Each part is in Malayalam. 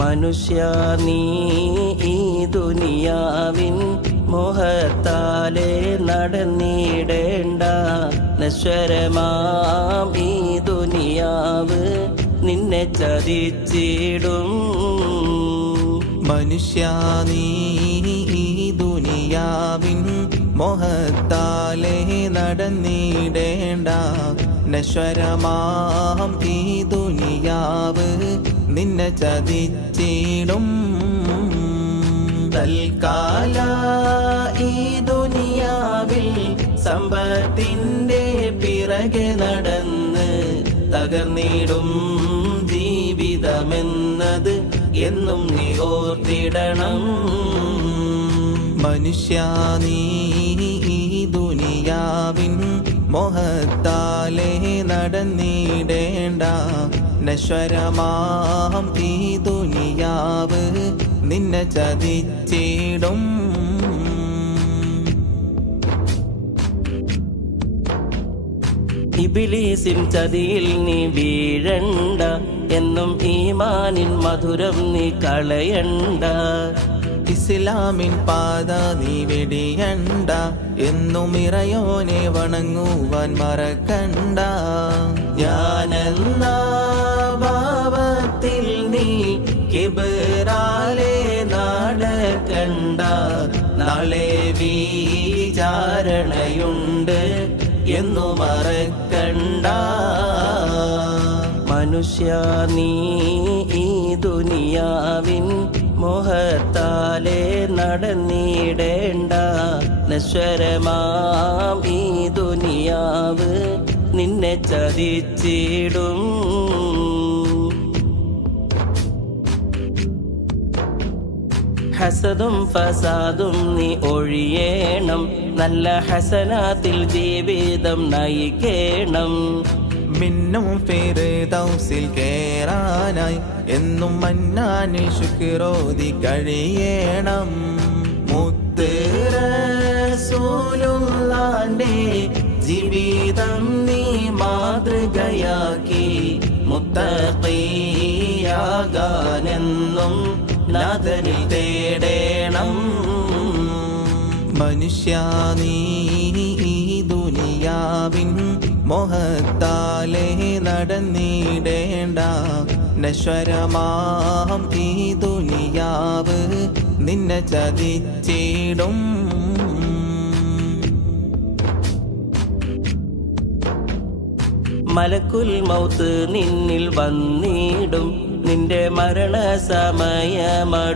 മനുഷ്യ നീ ഈ ദുനിയാവിൻ മോഹത്താലെ നടന്നിടേണ്ട നശ്വരമാം ഈ ദുനിയാവ് നിന്നെ ചതിച്ചിടും. മനുഷ്യ നീ ഈ ദുനിയാവിൻ മോഹത്താലെ നടന്നിടേണ്ട നശ്വരമാം ഈ ദുനിയാവ് നിന്നെ ചതിച്ചിടും. തൽക്കാല ഈ ദുനിയാവിൽ സമ്പത്തിന്റെ പിറകെ നടന്ന് തകർന്നിടും ജീവിതമെന്നത് എന്നും നീ ഓർത്തിടണം. മനുഷ്യ നീ ഈ ദുനിയാവിൻ മോഹത്താലെ നടന്നിടേണ്ട നശ്വരമാം ഈ ദുനിയാവ് നിന്നെ ചതിച്ചിടും. ഇബ്ലീസിൻ ചതിയിൽ നീ വീഴണ്ട, എന്നും ഈമാനിൻ മധുരം നീ കളയണ്ട. ഇസ്ലാമിൻ പാത നീ വെടിയണ്ട, എന്നും ഇറയോനെ വണങ്ങുവാൻ മറക്കണ്ട. ഞാനെന്ന ഭാവത്തിൽ നീ കിബറാലെ നടക്കണ്ട, നാളെ വിചാരണയുണ്ട് എന്നു മറക്കണ്ട. മനുഷ്യ നീ ഈ ദുനിയാവിൻ മോഹത്താലെ നടന്നിടേണ്ട നശ്വരമാം ഈ ദുനിയാവ് നിന്നെ ചതിച്ചിടും. ഹസദും ഫസാദും നീ ഒഴിയേണം, നല്ല ഹസനാത്തിൽ ജീവിതം നയിക്കേണം. മിന്നും ഫിർദൗസിൽ കേറാനായി എന്നും മന്നാനിൽ ശുക്രോതി കഴിയണം. മുത്ത് റസൂലുള്ളാന്റെ ജീവിതം നീ മാതൃകയാക്കി മുത്തഖിയാകാനെന്നും നാഥനിൽ തേടേണം. മനുഷ്യ നീ ഈ ദുനിയാവിൻ മോഹത്താലെ നടന്നിടേണ്ട നശ്വരമാം ഈ ദുനിയാവ് നിന്നെ ചതിച്ചിടും. മലക്കുൽ മൗത്ത് നിന്നിൽ വന്നിടും, നിന്റെ മരണ സമയമടുത്തിടും.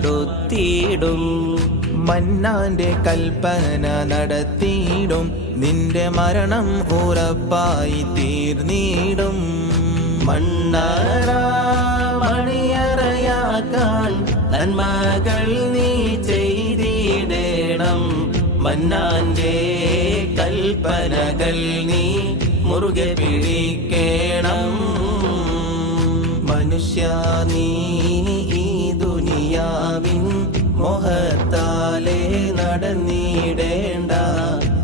മന്നാന്റെ കൽപ്പന നടത്തിയിടും, നിന്റെ മരണം ഉറപ്പായി തീർന്നിടും. മണ്ണറ മണിയറയാക്കാൻ നന്മകൾ നീ ചെയ്തിടേണം, മന്നാന്റെ കൽപ്പനകൾ നീ മുറുകെ പിടിക്കണം. മനുഷ്യ നീ ഈ ദുനിയാവിൻ മോഹത്താലെ നടന്നിടേണ്ട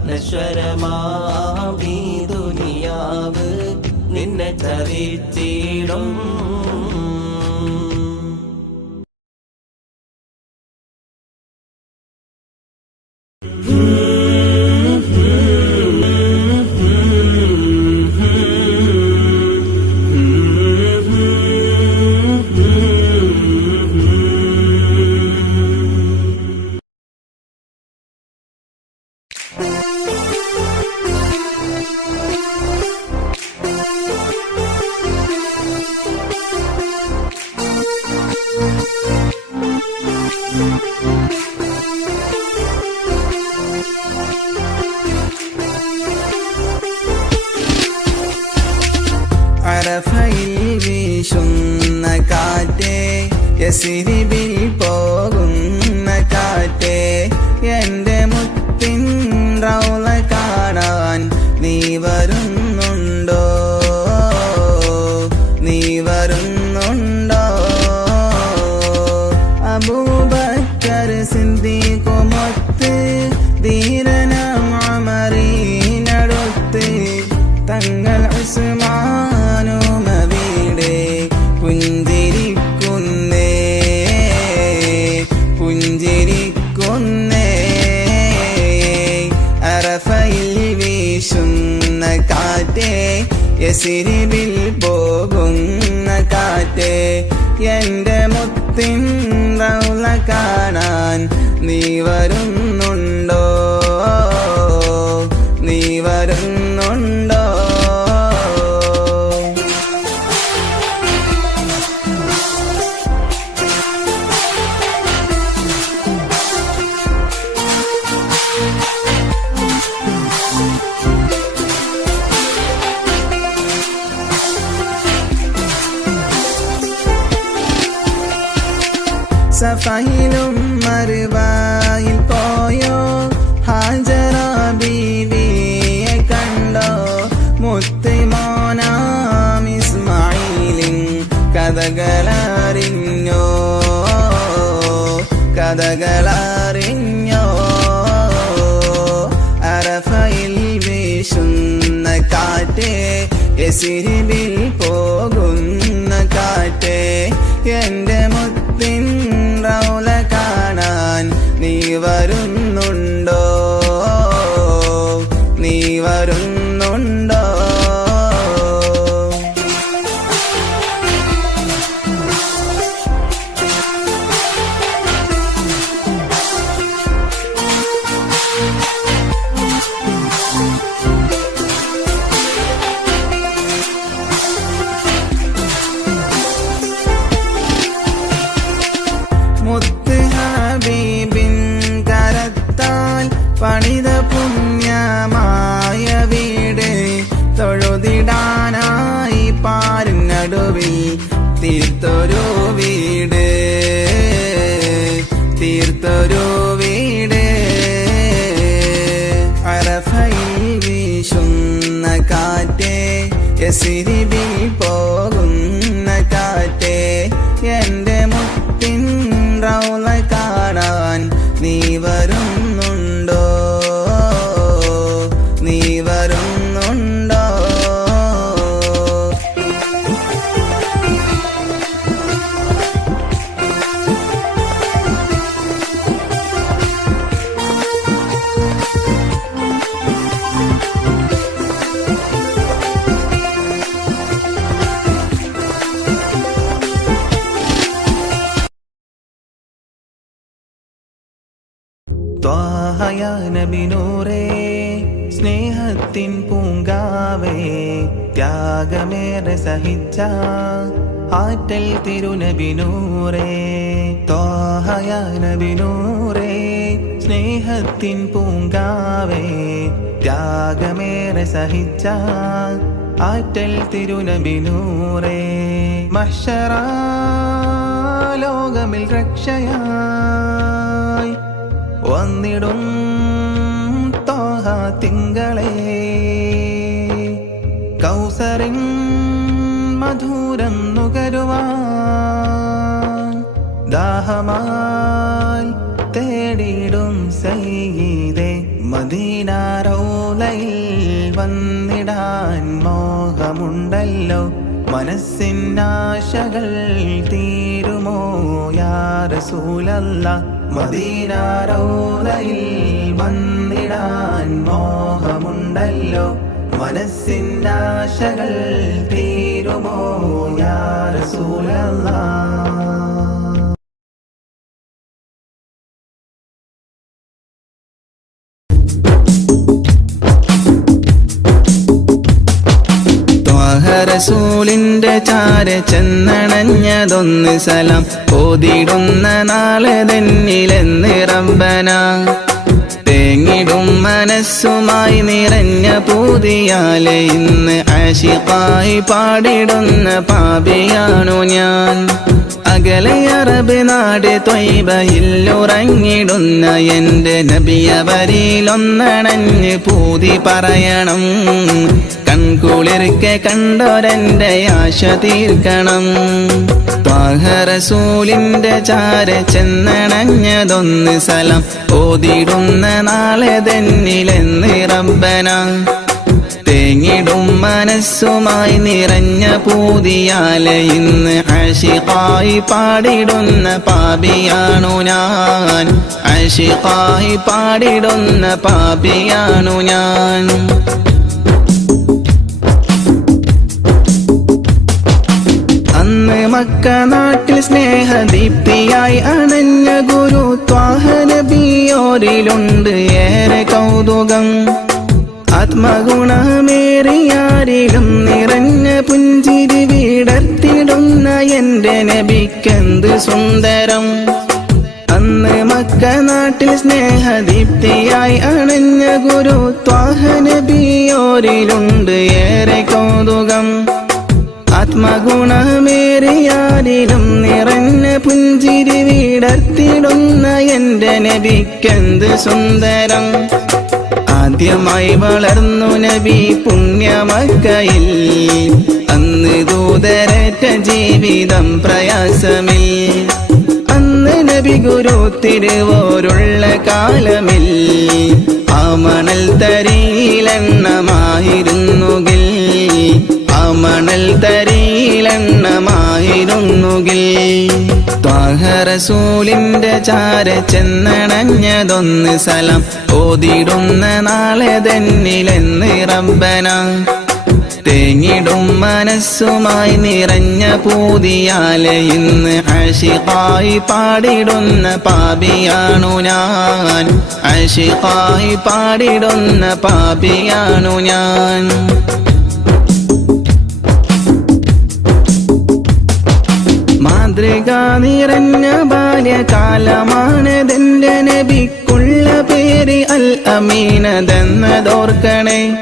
നശ്വരമാം ഈ ദുനിയാവ് നിന്നെ ചതിച്ചിടും. അറഫയിൽ വീശുന്ന കാറ്റേ, യസ്രിബിൽ പോകുന്ന കാറ്റേ, എന്റെ മുത്തിൻ റൗള കാണാൻ നീ വരുന്നുണ്ടോ? നീ വരുന്നുണ്ടോ? അബൂബക്കർ സിദ്ദീഖുമൊത്ത് ധീരനാം ഉമറിനടുത്ത് തങ്ങൾ ഉസ്മാനുമവിടെ പുഞ്ചിരിക്കുന്നേ. അറഫയിൽ വീശുന്ന കാറ്റേ യസ്രിബിൽ പോകുന്ന കാറ്റേ എന്റെ മുത്തിൻ റൗള കാണാൻ നീ വരുന്നുണ്ടോ നീ വരുന്നുണ്ടോ സഫയിലും മറുവായിൽ പോയോ ഹാജറ ബീവിയെ കണ്ടോ മുത്തുമോനാം ഇസ്മായിലിൻ കഥകളറിഞ്ഞോ കഥകളറിഞ്ഞോ അറഫയിൽ വീശുന്ന കാറ്റേ യസ്രിബിൽ പോകുന്ന കാറ്റേ എന്റെ മുത്തിൻ റൗള കാണാൻ നീ വരുന്നുണ്ടോ നീ വരുന്നുണ്ടോ മുത്ത് ഹബീബിൻ കരത്താൽ പണിത പുണ്യമായ വീട് തൊഴുതിടാനായി പാരിനടുവിൽ തീർത്തൊരു വീട് തീർത്തൊരു വീട് അറഫയിൽ വീശുന്ന കാറ്റേ യസ്രിബിൽ പോകുന്ന കാറ്റേ എന്റെ മുത്തിൻ റൗള കാണാൻ നീ വരുന്നുണ്ടോ നീ വരുന്നുണ്ടോ ത്വാഹയ നബി നൂറേ സ്നേഹത്തിൻ പൂങ്കാവേ ത്യാഗമേറെ സഹിച്ച ആറ്റൽ തിരുനബി നൂറേ ത്വാഹയ നബി നൂറേ സ്നേഹത്തിൻ പൂങ്കാവേ ത്യാഗമേറെ സഹിച്ച ആറ്റൽ തിരുനബി നൂറേ മഹ്ശറ ലോകമിൽ രക്ഷയായി വന്നിടും ത്വാഹ തിങ്കളേ കൗസറിൻ മധുരം നുകരുവാൻ ദാഹമാൽ തേടിടും സയ്യിദേ മദീന റൗളയിൽ വന്നിടാൻ മോഹമുണ്ടല്ലോ മനസ്സിനാശകൾ തീരുമോ യാ റസൂലല്ലാഹ് മദീന റൗളയിൽ വന്നിടാൻ മോഹമുണ്ടല്ലോ മനസ്സിനാശകൾ തീരുമോ യാ റസൂലല്ലാഹ് റസൂലിന്റെ ചാര ചെന്നണഞ്ഞതൊന്ന് സലാം ഓതിടുന്ന നാളെ തന്നിലെന്ന് റബ്ബന തേങ്ങിടും മനസ്സുമായി നിറഞ്ഞ പൂതിയാലെ ഇന്ന് ആശിഖായി പാടിടുന്ന പാപിയാണു ഞാൻ അകലെ അറബ് നാട് ത്വയ്ബയിൽ ഉറങ്ങിടുന്ന എന്റെ നബിയവരിലൊന്നണഞ്ഞ് പൂതി പറയണം കൺകുളിർക്കെ കണ്ടോരെന്റെ ആശ തീർക്കണം ത്വാഹ റസൂലിന്റെ ചാര ചെന്നണഞ്ഞതൊന്ന് സലാം ഓതിടുന്ന നാളെ തന്നിലെന്ന് റബ്ബന തേങ്ങിടും മനസ്സുമായി നിറഞ്ഞ പൂതിയാലെ ഇന്ന് ആശിഖായി പാടിടുന്ന പാപിയാണു ഞാൻ. ആശിഖായി പാടിടുന്ന പാപിയാണു ഞാൻ. അന്ന് മക്ക നാട്ടിൽ സ്നേഹദീപ്തിയായി അണഞ്ഞ ഗുരു ത്വാഹ നബിയോരിലുണ്ട് ഏറെ കൗതുകം. ആത്മഗുണമേറിയാരിലും നിറഞ്ഞ പുഞ്ചിരി വിടർത്തിടുന്ന എന്റെ നബിക്കെന്ത് സുന്ദരം. അന്ന് മക്ക നാട്ടിൽ സ്നേഹദീപ്തിയായി അണഞ്ഞ ഗുരു ത്വാഹ നബിയോരിലുണ്ട് ഏറെ കൗതുകം. ആത്മഗുണമേറിയാരിലും നിറഞ്ഞ പുഞ്ചിരി വിടർത്തിടുന്ന എന്റെ നബിക്കെന്ത് സുന്ദരം. ആദ്യമായി വളർന്നു നബി പുണ്യമക്കയിൽ, അന്ന് ദൂതരറ്റ ജീവിതം പ്രയാസമിൽ. അന്ന് നബി ഗുരു തിരുവോരുള്ള കാലമിൽ, ആ മണൽ തരിയിലെണ്ണമായിരുന്നുകിൽ, ആ മണൽ തരിയിലെണ്ണമായിരുന്നുകിൽ. ത്വാഹ റസൂലിന്റെ ചാര ചെന്നണഞ്ഞതൊന്ന് സലാം ഓതിടുന്ന നാളെ തന്നിലെന്ന് റബ്ബന. തേങ്ങിടും മനസ്സുമായി നിറഞ്ഞ പൂതിയാലെ ഇന്ന് ആശിഖായി പാടിടുന്ന പാപിയാണു ഞാൻ. ആശിഖായി പാടിടുന്ന പാപിയാണു ഞാൻ. മാതൃക നിറഞ്ഞ ബാല്യകാലമാണതെന്റെ നബിക്കുള്ള പേര് അൽ അമീനതെന്നതോർക്കണേ.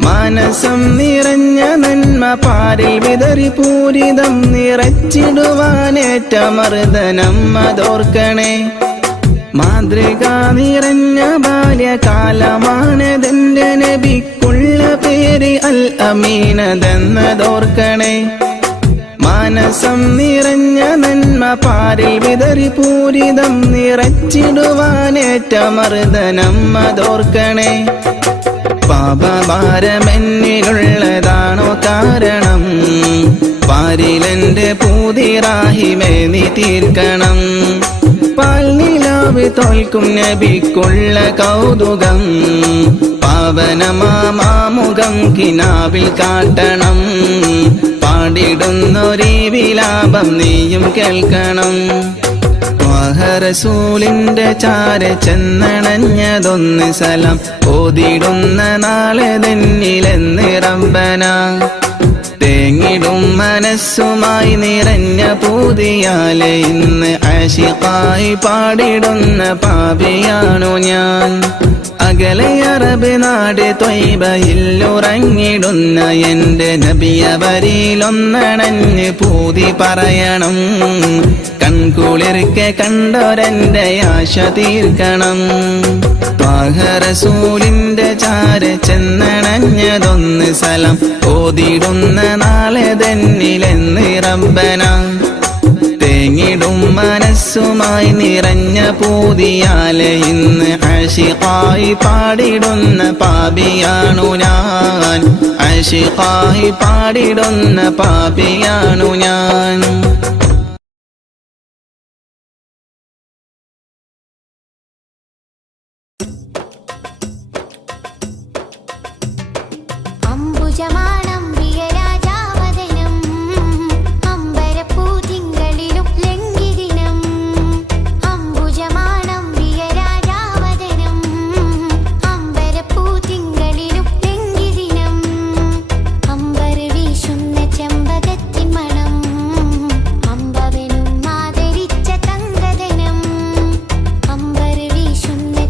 മാനസം നിറഞ്ഞ നന്മ പാരിൽ വിതറി പൂരിതം നിറച്ചിടുവാനേറ്റ മർദ്ദനം അതോർക്കണേ. മാതൃക നിറഞ്ഞ ബാല്യകാലമാണതെന്റെ നബിക്കുള്ള പേര് അൽ അമീനതെന്നതോർക്കണേ. മാനസം നിറഞ്ഞ നന്മ പാരിൽ വിതറി പൂരിതം നിറച്ചിടുവാനേറ്റ മർദ്ദനം അതോർക്കണേ. പാപഭാരമെന്നിലുള്ളതാണോ കാരണം, പാരിലെന്റെ പൂതിറാഹിമേ നീ തീർക്കണം. പാൽ നിലാവ് തോൽക്കും നബിക്കുള്ള കൗതുകം, പാവനമാമുഖം കിനാവിൽ കാട്ടണം. പാടിടുന്നൊരീ വിലാപം നീയും കേൾക്കണം. ത്വാഹ റസൂലിന്റെ ചാര ചെന്നണഞ്ഞതൊന്ന് സലാം ഓതിടുന്ന നാളെ തന്നിലെന്ന് റബ്ബന. തേങ്ങിടും മനസ്സുമായി നിറഞ്ഞ പൂതിയാലെ ഇന്ന് ആശിഖായി പാടിടുന്ന പാപിയാണു ഞാൻ. അകലെ അറബ് നാട് ത്വയ്ബയിലുറങ്ങിടുന്ന എന്റെ നബിയവരിലൊന്നണഞ്ഞ് പൂതി പറയണം. കൺകുളിർക്കെ കണ്ടോരെന്റെ ആശ തീർക്കണം. ത്വാഹ റസൂലിന്റെ ചാര ചെന്നണഞ്ഞതൊന്ന് സലാം ഓതിടുന്ന നാളെ തന്നിലെന്ന് റബ്ബന. തേങ്ങിടും മനസ്സുമായി നിറഞ്ഞ പൂതിയാലെ ഇന്ന് ആശിഖായി പാടിടുന്ന പാപിയാണു ഞാൻ. ആശിഖായി പാടിടുന്ന പാപിയാണു ഞാൻ.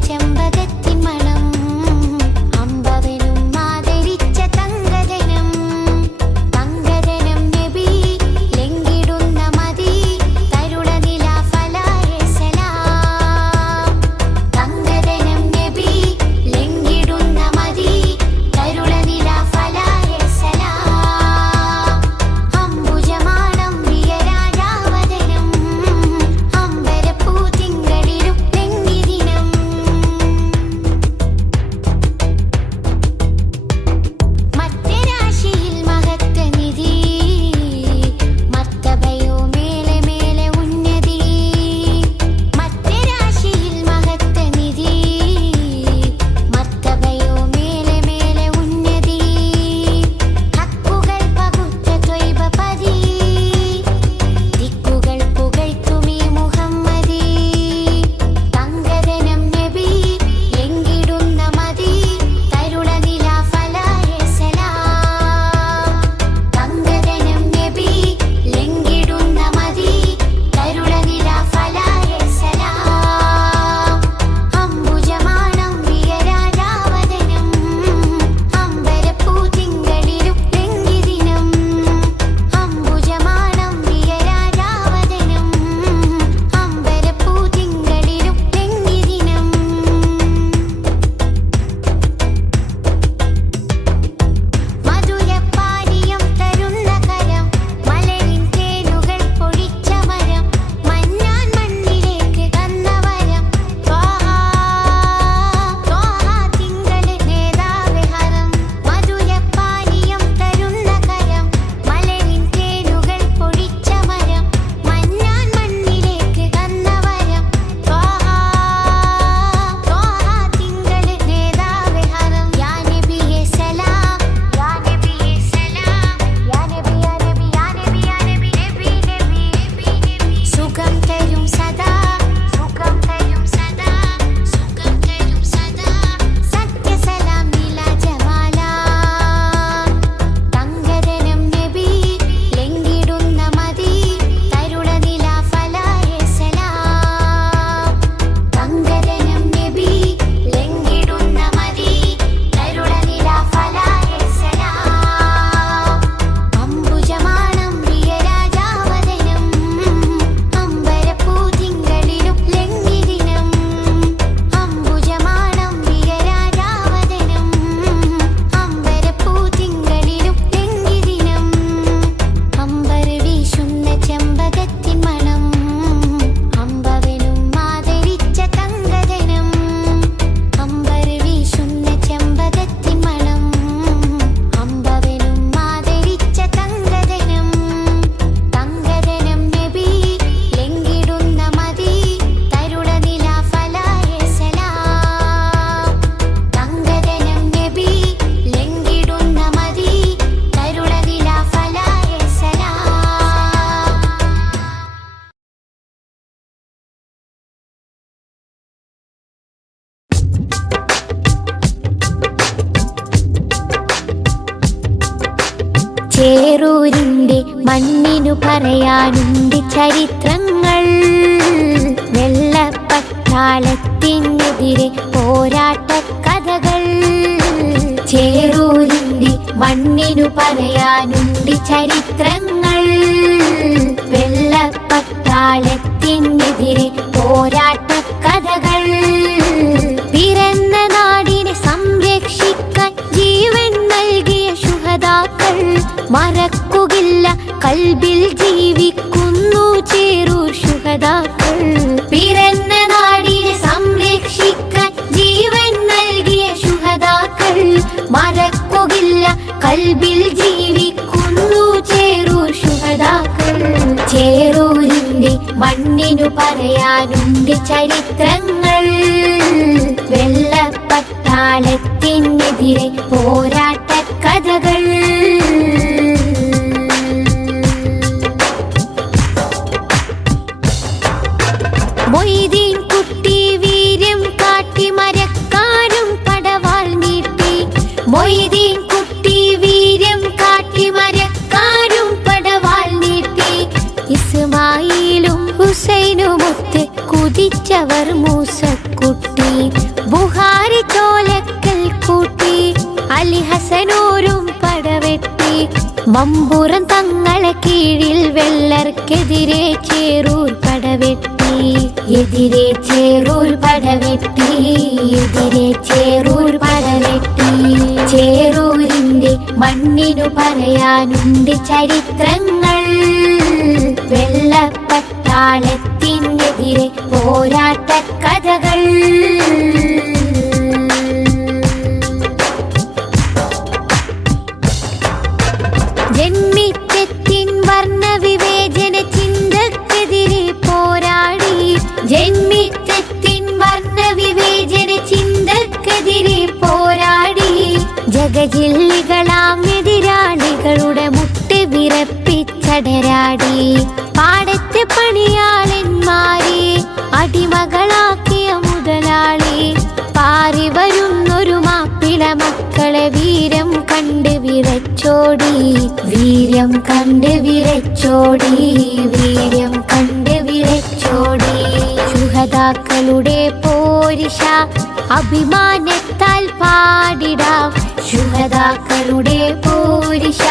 ചെമ്പകത്തിൻ മണം അമ്പവനും ആദരിച്ച തങ്കദനം ചേറൂരിന്റെ മണ്ണിനു പറയാനുണ്ട് ചരിത്രങ്ങൾ. വെള്ളപ്പട്ടാളത്തിനെതിരെ പോരാട്ട കഥകൾ. ചേറൂരിന്റെ മണ്ണിനു പറയാനുണ്ട് ചരിത്രങ്ങൾ. വെള്ളപ്പട്ടാളത്തിനെതിരെ പോരാട്ട കഥകൾ. പിറന്ന നാടിനെ സംരക്ഷിക്കാൻ ജീവൻ നൽകിയ ശുഹദാക്കൾ മറക്കുകയില്ല, കൽബിൽ ജീവിക്കുന്നു ചേറൂർ ശുഹദാക്കൾ. പിറന്ന നാടിനെ സംരക്ഷിക്കാൻ ജീവൻ നൽകിയ ശുഹദാക്കൾ മറക്കുകയില്ല, കൽബിൽ ജീവിക്കുന്നു ചേറൂർ ശുഹദാക്കൾ. ചേറൂരിന്റെ മണ്ണിനു പറയാനുണ്ട് ചരിത്രങ്ങൾ. വെള്ളപ്പട്ടാളത്തിനെതിരെ പോരാട്ട കഥകൾ. മൊയ്തീൻ കുട്ടി വീര്യം കാട്ടി മരക്കാരും പടവാൾ നീട്ടി. മൊയ്തീൻ കുട്ടി വീര്യം കാട്ടി മരക്കാരും പടവാൾ നീട്ടി. ഇസ്മായിലും ഹുസൈനുമൊത്ത് കുതിച്ചവർ മൂസക്കുട്ടി. ബുഹാരി ചോലക്കൽ കൂട്ടി അലി ഹസനൂരും പടവെട്ടി. മമ്പുറം തങ്ങളെ കീഴിൽ വെള്ളർക്കെതിരെ ചേറൂർ പടവെട്ടി. എതിരെ ചേറൂർ പടവെട്ടി. എതിരെ ചേറൂർ പടവെട്ടി. ചേറൂരിന്റെ മണ്ണിനു പറയാനുണ്ട് ചരിത്രങ്ങൾ. വെള്ളപ്പട്ടാളത്തിനെതിരെ പോരാട്ട കഥകൾ. ജന്മിത്വത്തിൻ വർണ്ണവിവേചന ചിന്തക്കെതിരെ പോരാടി. ജന്മിത്വത്തിൻ വർണ്ണവിവേചന ചിന്തക്കെതിരെ പോരാടി. ജഗജില്ലികളാം എതിരാളികളുടെ മുട്ട് വിറപ്പിച്ചടരാടി. പാടത്തെ പണിയാളന്മാരെ അടിമകളാക്കിയ മുതലാളി. പാറി വരുന്നൊരു മാപ്പിള മക്കളെ വീരം കണ്ട് വിറച്ചോടി. വീര്യം കണ്ട് വിറച്ചോടി. വീര്യം കണ്ട് വിറച്ചോടി. ശുഹദാക്കളുടെ പോരിഷ അഭിമാനത്താൽ പാടിടാം. ശുഹദാക്കളുടെ പോരിഷ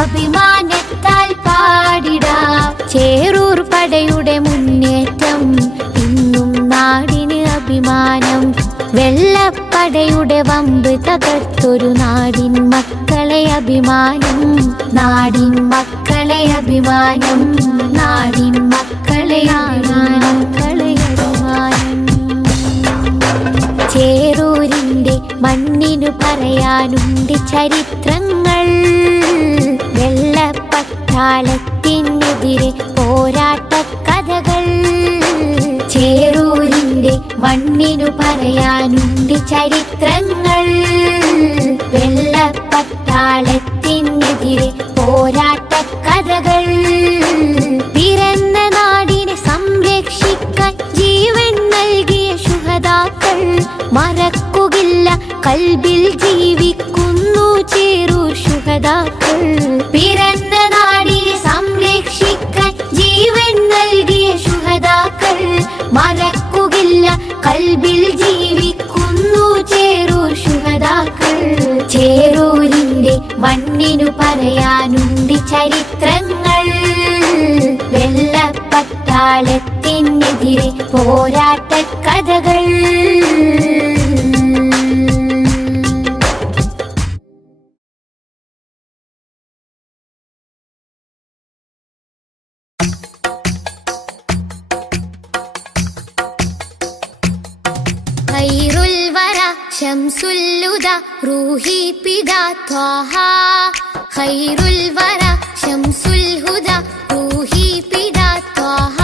അഭിമാനത്താൽ പാടിടാം. ചേറൂർ പടയുടെ മുന്നേറ്റം ഇന്നും നാടിന് അഭിമാനം. വെള്ളപ്പടയുടെ വമ്പ് തകർത്തൊരു നാടിൻ മക്കളെ അഭിമാനം. നാടിൻ മക്കളെ അഭിമാനം. നാടിൻ മക്കളെ അഭിമാനം. ചേറൂരിന്റെ മണ്ണിനു പറയാനുണ്ട് ചരിത്രങ്ങൾ. വെള്ളപ്പട്ടാളത്തിനെതിരെ പോരാട്ട കഥകൾ. ചേറൂരിന്റെ മണ്ണിനു പറയാനുണ്ട് ചരിത്രങ്ങൾ. വെള്ളപ്പട്ടാളത്തിനെതിരെ പോരാട്ട കഥകൾ. പിറന്ന നാടിനെ സംരക്ഷിക്കാൻ ജീവൻ നൽകിയ ശുഹദാക്കൾ മറക്കുകയില്ല, കൽബിൽ ജീവിക്കുന്നു ചേറൂർ ശുഹദാക്കൾ. പിറന്ന നാടിനെ സംരക്ഷിക്കാൻ ജീവൻ നൽകിയ ശുഹദാക്കൾ മറക്കുകയില്ല, കൽബിൽ ജീവിക്കുന്നു ചേറൂർ ശുഹദാക്കൾ. ചേറൂരിന്റെ മണ്ണിനു പറയാനുണ്ട് ചരിത്രങ്ങൾ. വെള്ളപ്പട്ടാളത്തിനെതിരെ പോരാട്ട കഥകൾ. ഖൈറുൽ വറ ശംസുൽ ഹുദ റൂഹി പിതാ ത്വാഹ. ഖൈറുൽ വറ ശംസുൽ ഹുദ റൂഹി പിതാ ത്വാഹ.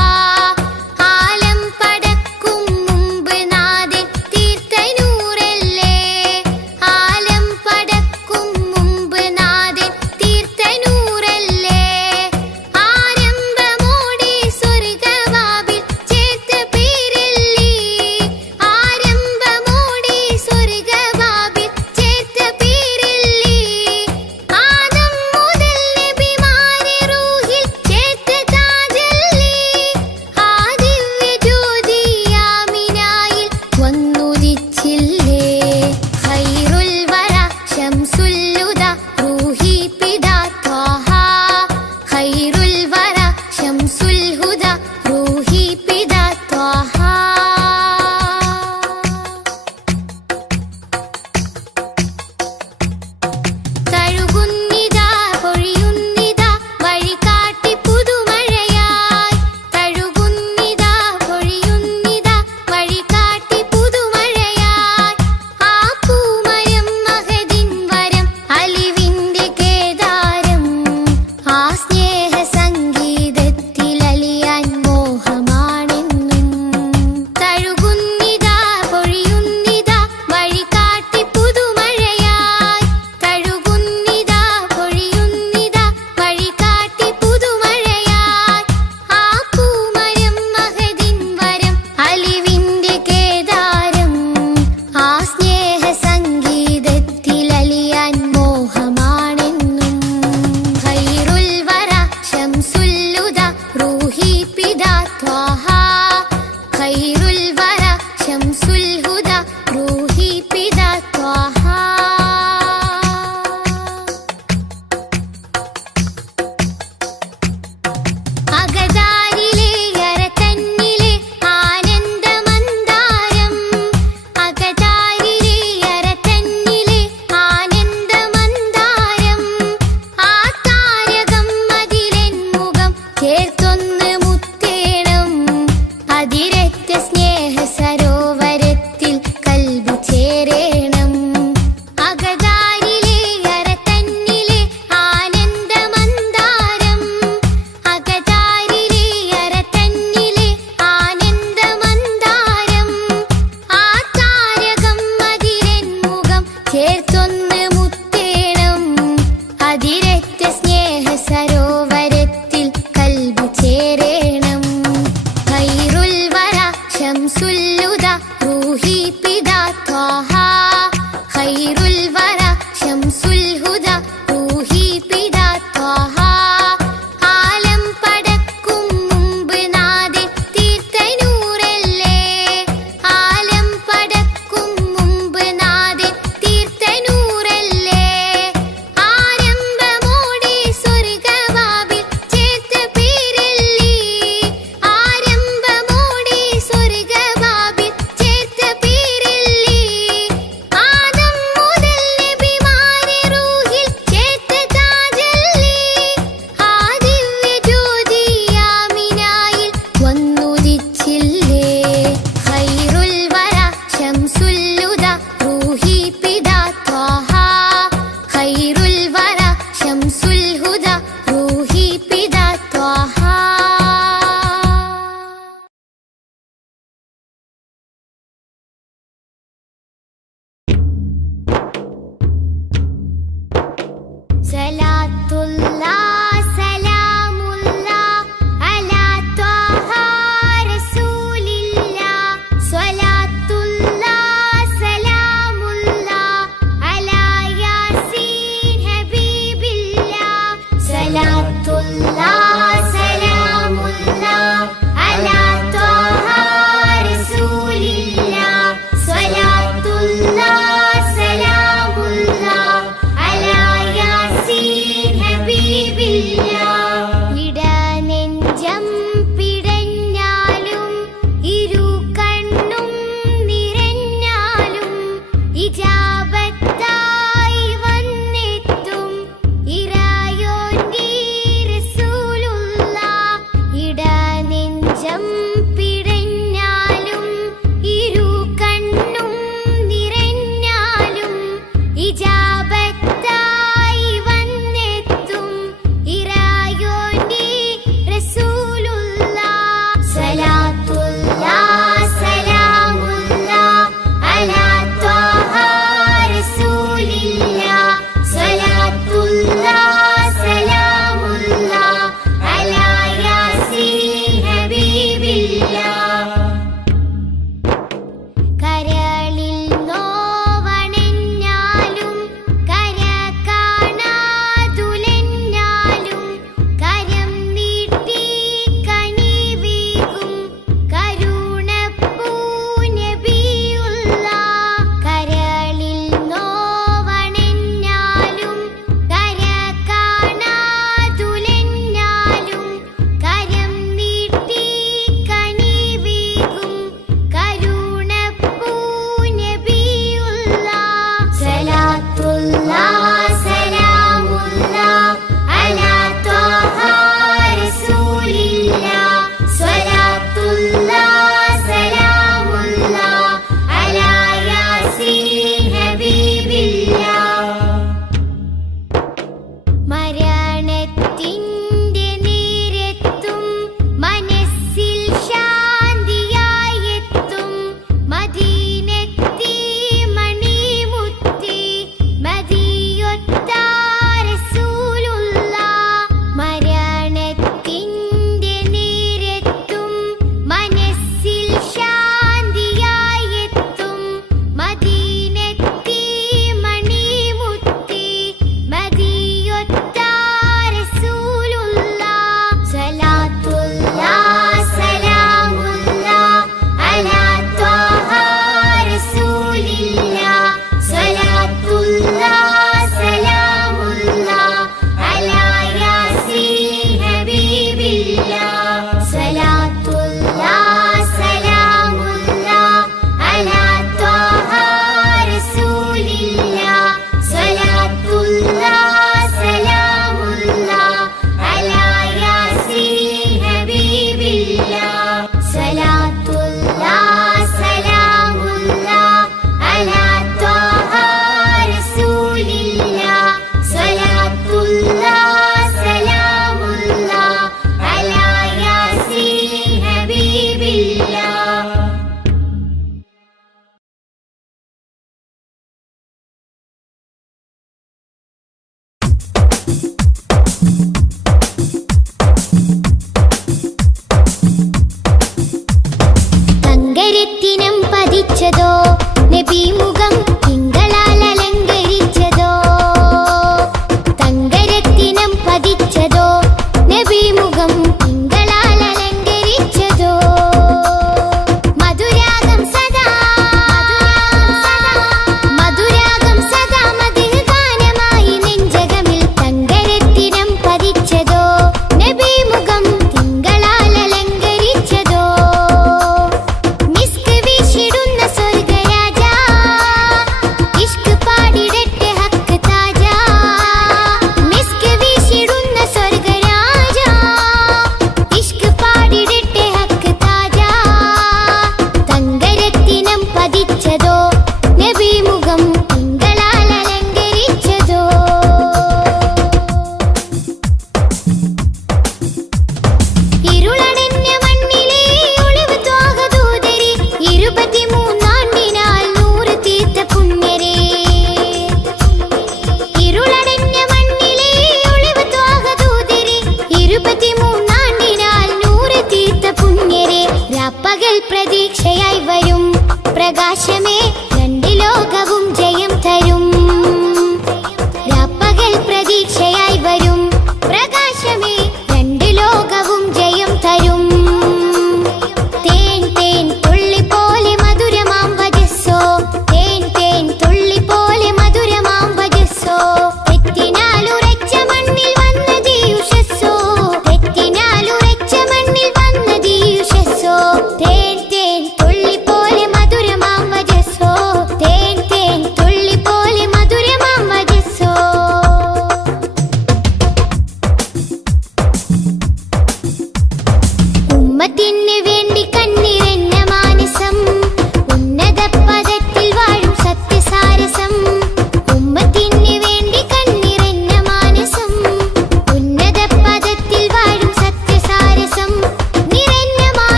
ആലം പടക്കും മുമ്പ് നാഥൻ തീർത്ത നൂറല്ലേ. ആലം പടക്കും മുമ്പ് നാഥൻ തീർത്ത നൂറല്ലേ. ആരംഭമോടെ സ്വർഗവാവിൽ ചേർത്ത പേരല്ലേ. ആരംഭമോടെ സ്വർഗവാവിൽ ചേർത്ത പേരല്ലേ. ആദം മുതൽ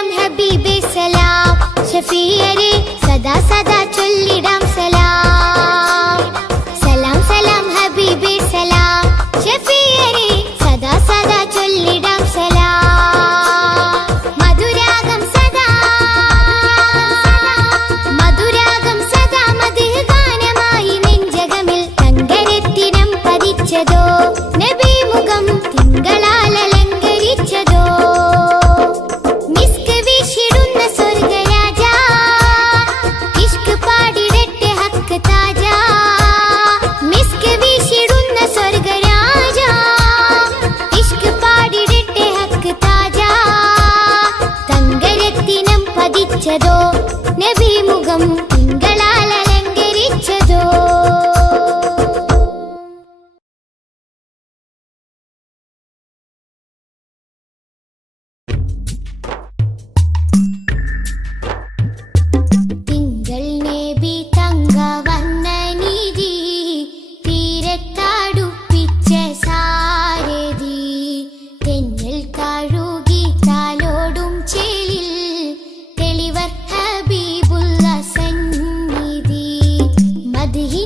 സലാം ഹബീബേ സലാം ഷഫീയരെ സദാ സദാ ചൊല്ലിടാം സലാം സലാം സലാം ഹബീബേ സലാം ഷഫീയരെ സദാ സദാ ചൊല്ലിടാം സലാം മധുരാഗം സദാ മധുഹ് ഗാനമായി നെഞ്ചകമിൽ തങ്കരത്തിനം പതിച്ചതോ നബി മുഖം തിങ്കളാൽ അലങ്കരിച്ചതോ മിസ്ക് വീശിടുന്ന സ്വർഗരാജ ഇഷ്ക് പാടിടട്ടെ ഹക്ക് താജ മിസ്ക് വീശിടുന്ന സ്വർഗരാജ ഇഷ്ക് പാടിടട്ടെ ഹക്ക് താജ തങ്കരത്തിനം പതിച്ചതോ നബി മുഖം തിങ്കളാൽ അലങ്കരിച്ചതോ തിങ്കൾ നബി തങ്ക വന്ന നിധി തീരത്താടുപ്പിച്ച സാരഥി തെന്നൽ കഴുകി താലോടും ചേലിൽ തെളിവർ ഹബീബുള്ള സന്നിധി മദ്ഹി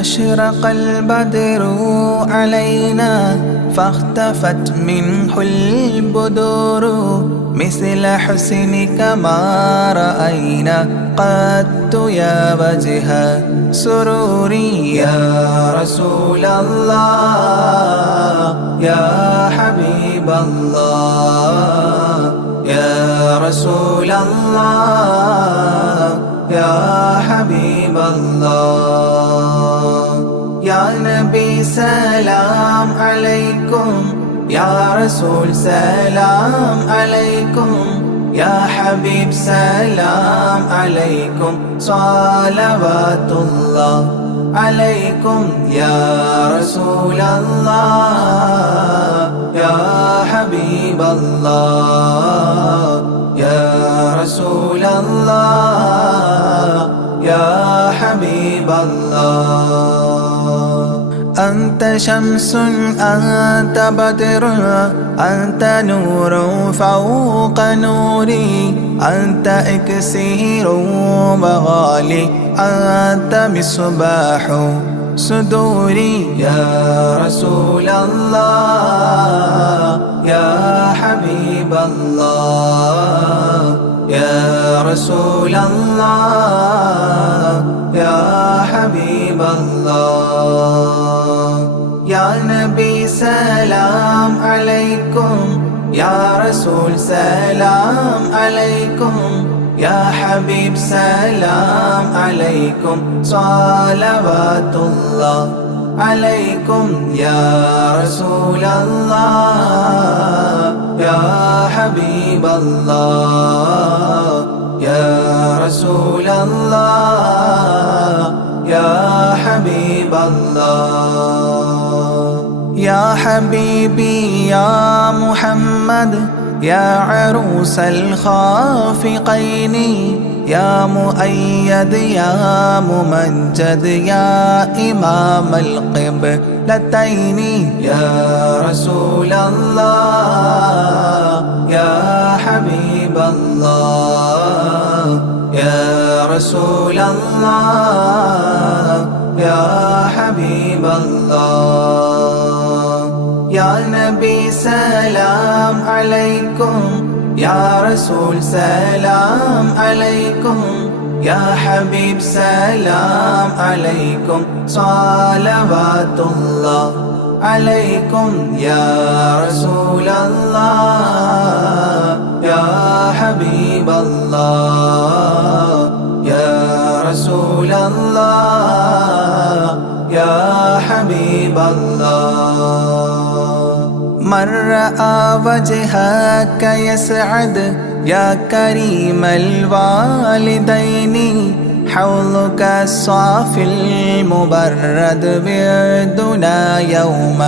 أشرق البدر علينا فاختفت منه البدور مثل حسنك ما رأينا قط يا وجه سروري يا رسول الله يا حبيب الله يا رسول الله يا حبيب الله يا نبي سلام عليكم يا رسول سلام عليكم يا حبيب سلام عليكم صلوات الله عليكم يا رسول الله يا حبيب الله يا رسول الله يا حبيب الله أنت شمس أنت بدر أنت نور فوق نوري أنت إكسير وغالي أنت مصباح صدوري يا رسول الله يا حبيب الله يا رسول الله يا حبيب الله يا نبي سلام عليكم يا رسول سلام عليكم يا حبيب سلام عليكم صلوات الله عليكم يا رسول الله يا حبيب الله يا رسول الله يا حبيب الله يا حبيبي يا محمد يا عروس الخافقين يا مؤيد يا ممجد يا إمام القبلتين يا رسول الله يا حبيب الله يا رسول الله يا حبيب الله يا نبي سلام عليكم يا رسول سلام عليكم يا حبيب سلام عليكم صلوات الله عليكم يا رسول الله يا حبيب الله يا رسول الله يا حبيب الله من رأى وجهك يسعد يا كريم الوالدين حوضك الصافي المبرد بردنا يوم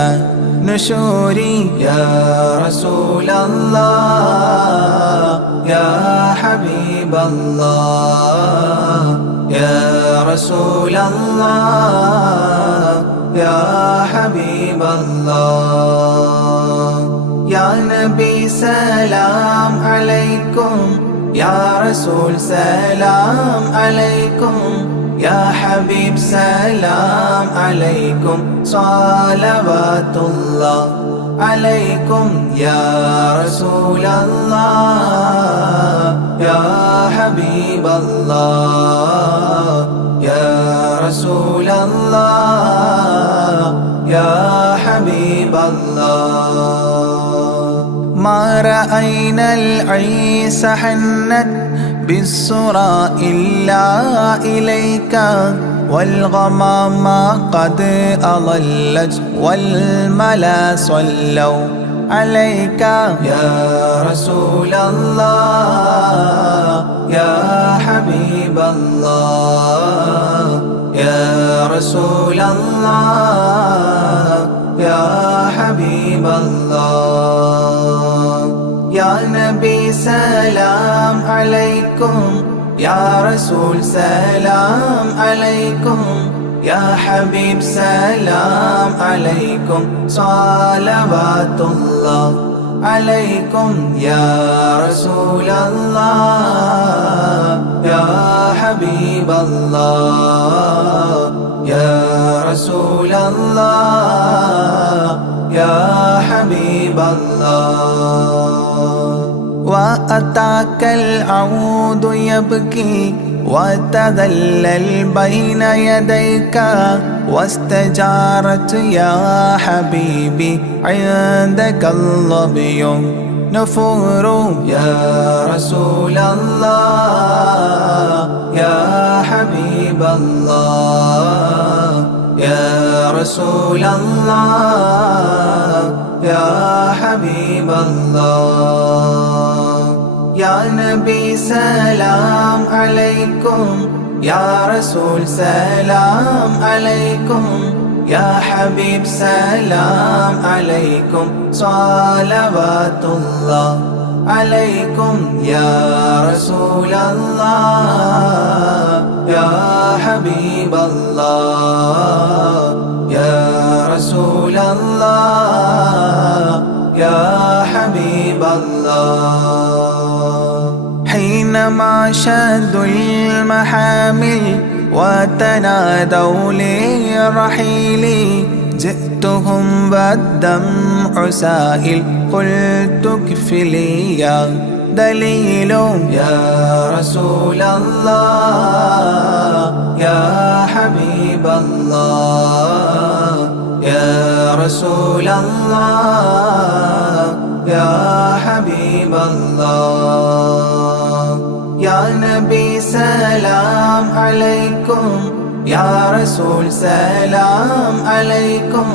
نشوري يا رسول الله يا حبيب الله يا رسول الله يا حبيب الله يا نبي سلام عليكم يا رسول سلام عليكم يا حبيب سلام عليكم صلوات الله عليكم يا رسول الله يا حبيب الله يا رسول الله يا حبيب الله ما رأينا العيس حنت بالسرى إلا إليك والغمام قد أضلت والملا صلوا عليك يا رسول الله يا حبيب الله يا رسول الله يا حبيب الله يا نبي سلام عليكم يا رسول سلام عليكم يا حبيب سلام عليكم صلوات الله عليكم يا رسول الله يا حبيب الله يا رسول الله يا حبيب الله وأتاك العود يبكي وتذلل بين يديك واستجارت يا حبيبي عندك الظبي نفور يا رسول الله يا حبيب الله يا رسول الله يا حبيب الله يا نبي سلام عليكم يا رسول سلام عليكم يا حبيب سلام عليكم صلوات الله عليكم يا رسول الله يا حبيب الله يا رسول الله يا حبيب الله حينما شدوا المحامل وتنادوا للرحيل جئتهم والدمع سائل قلت كفلي يا دليل يا رسول الله يا حبيب الله يا رسول الله يا حبيب الله يا نبي سلام عليكم يا رسول سلام عليكم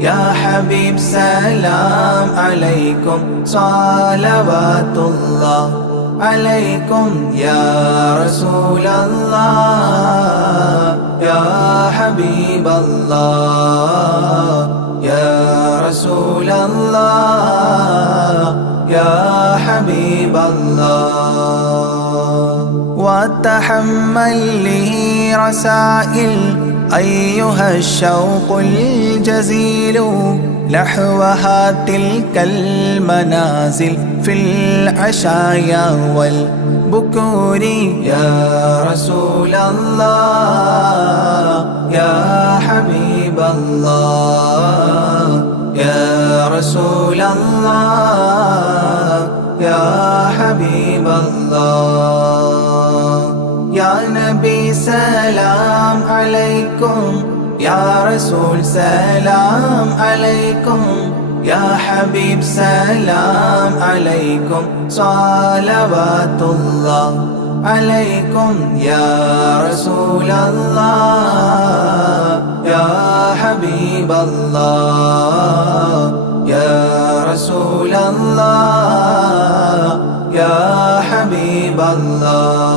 يا حبيب سلام عليكم صلوات الله عليكم يا رسول الله يا حبيب الله يا رسول الله يا حبيب الله وتحمل لي رسائل أيها الشوق الجزيل نحوها تلك المنازل في العشايا والبكور يا رسول الله يا حبيب الله يا رسول الله يا حبيب الله يا نبي سلام عليكم يا رسول سلام عليكم يا حبيب سلام عليكم صلوات الله عليكم يا رسول الله يا حبيب الله يا رسول الله يا حبيب الله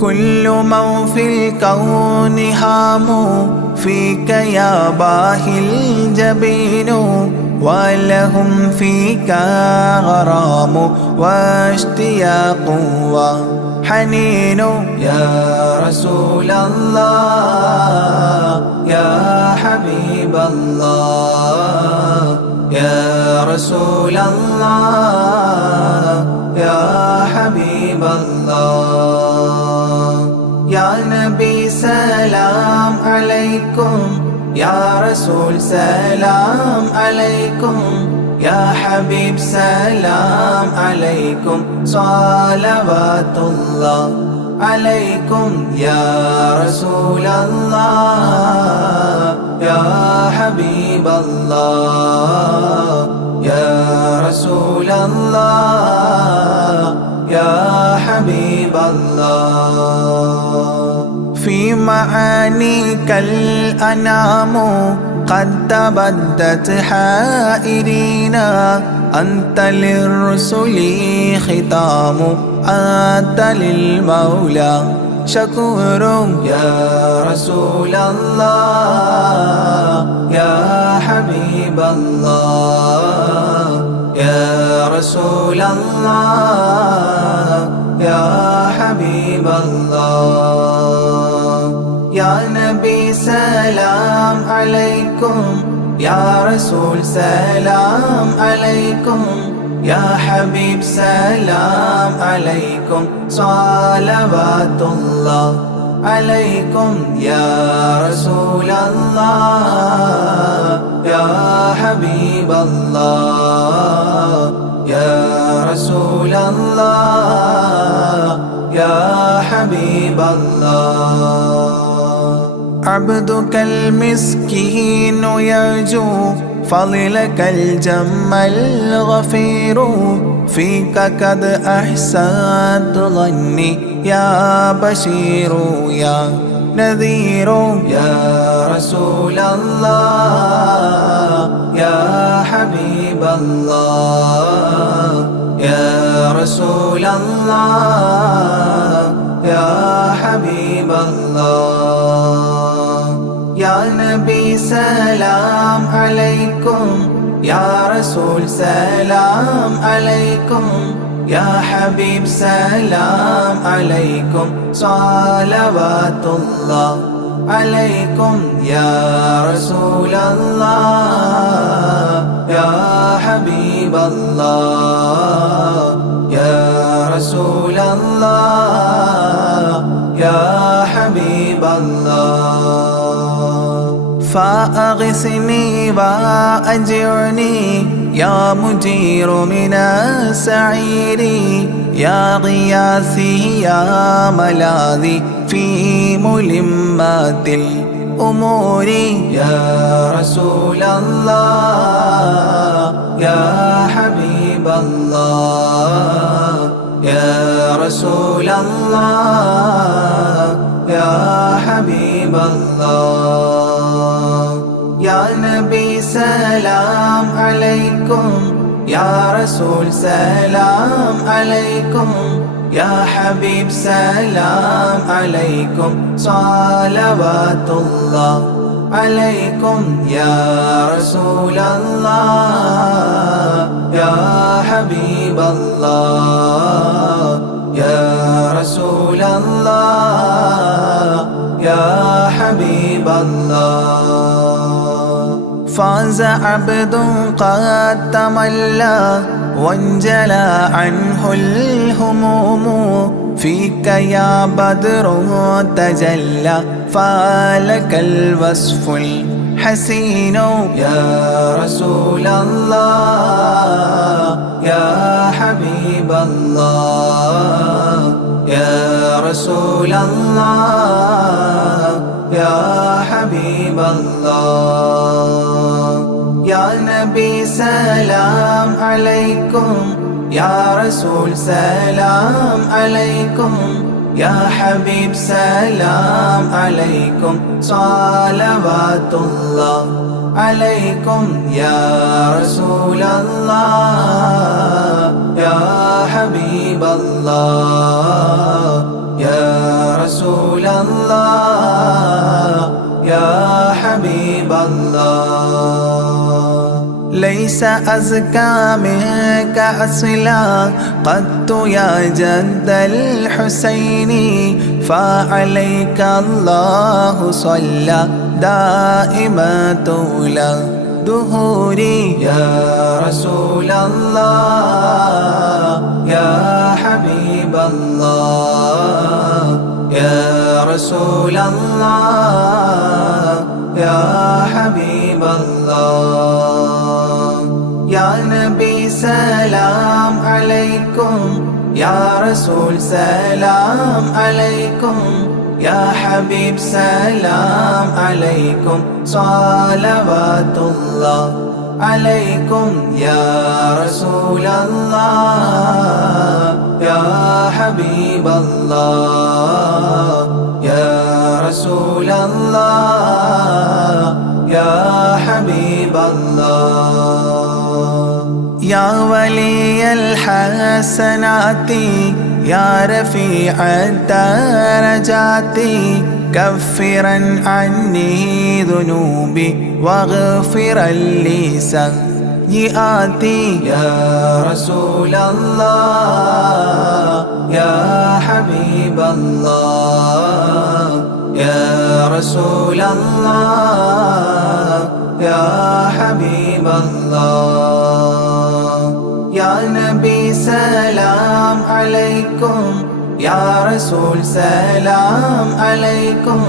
كل من في الكون هام فيك يا باهي الجبين ولهم فيك غرام واشتياق وحنين يا رسول الله يا حبيب الله يا رسول الله يا حبيب الله يا نبي سلام عليكم يا رسول سلام عليكم يا حبيب سلام عليكم صلوات الله عليكم يا رسول الله يا حبيب الله يا رسول الله يا حبيب الله في معانيك الأنام قد تبدت حائرين أنت للرسل ختام أنت للمولى شكور يا رسول الله يا حبيب الله يا رسول الله يا حبيب الله يا نبي سلام عليكم يا رسول سلام عليكم يا حبيب سلام عليكم صلوات الله عليكم يا رسول الله يا حبيب الله يا رسول الله يا حبيب الله عبدك المسكين يرجو فضلك الجم الغفير فيك قد أحسنت ظني يا بشير يا نذير يا رسول الله يا حبيب الله يا رسول الله يا حبيب الله يا نبي سلام عليكم يا رسول سلام عليكم يا حبيب سلام عليكم صلوات الله عليكم يا رسول الله يا حبيب الله يا رسول الله يا حبيب الله فأغثني وأجرني يا مجير من السعير يا غياثي يا ملاذي في ملمات الأمور يا رسول الله يا حبيب الله يا رسول الله يا حبيب الله يا نبي سلام عليكم يا رسول سلام عليكم يا حبيب سلام عليكم صلوات الله عليكم يا رسول الله يا حبيب الله يا رسول الله يا حبيب الله فاز عبد قد تملى وانجلى عنه الهموم فيك يا بدر تجلى فلك الوصف الحسين يا رسول الله يا حبيب الله يا رسول الله يا حبيب الله يا نبي سلام عليكم يا رسول سلام عليكم يا حبيب سلام عليكم صلوات الله عليكم يا رسول الله يا حبيب الله يا رسول الله يا حبيب الله ليس أزكى منك أصلا قدت يا جد الحسين فعليك الله صلى دائما طول دهوري يا رسول الله يا حبيب الله يا رسول الله يا حبيب الله يا نبي سلام عليكم يا رسول سلام عليكم يا حبيب سلام عليكم صلوات الله عليكم يا رسول الله يا حبيب الله يا رسول الله يا حبيب الله يا ولي الحسنات يا رفيع الدرجات كفرا عني ذنوبي واغفرا لي سيئاتي يا رسول الله يا حبيب الله يا رسول الله يا حبيب الله يا نبي سلام عليكم يا رسول سلام عليكم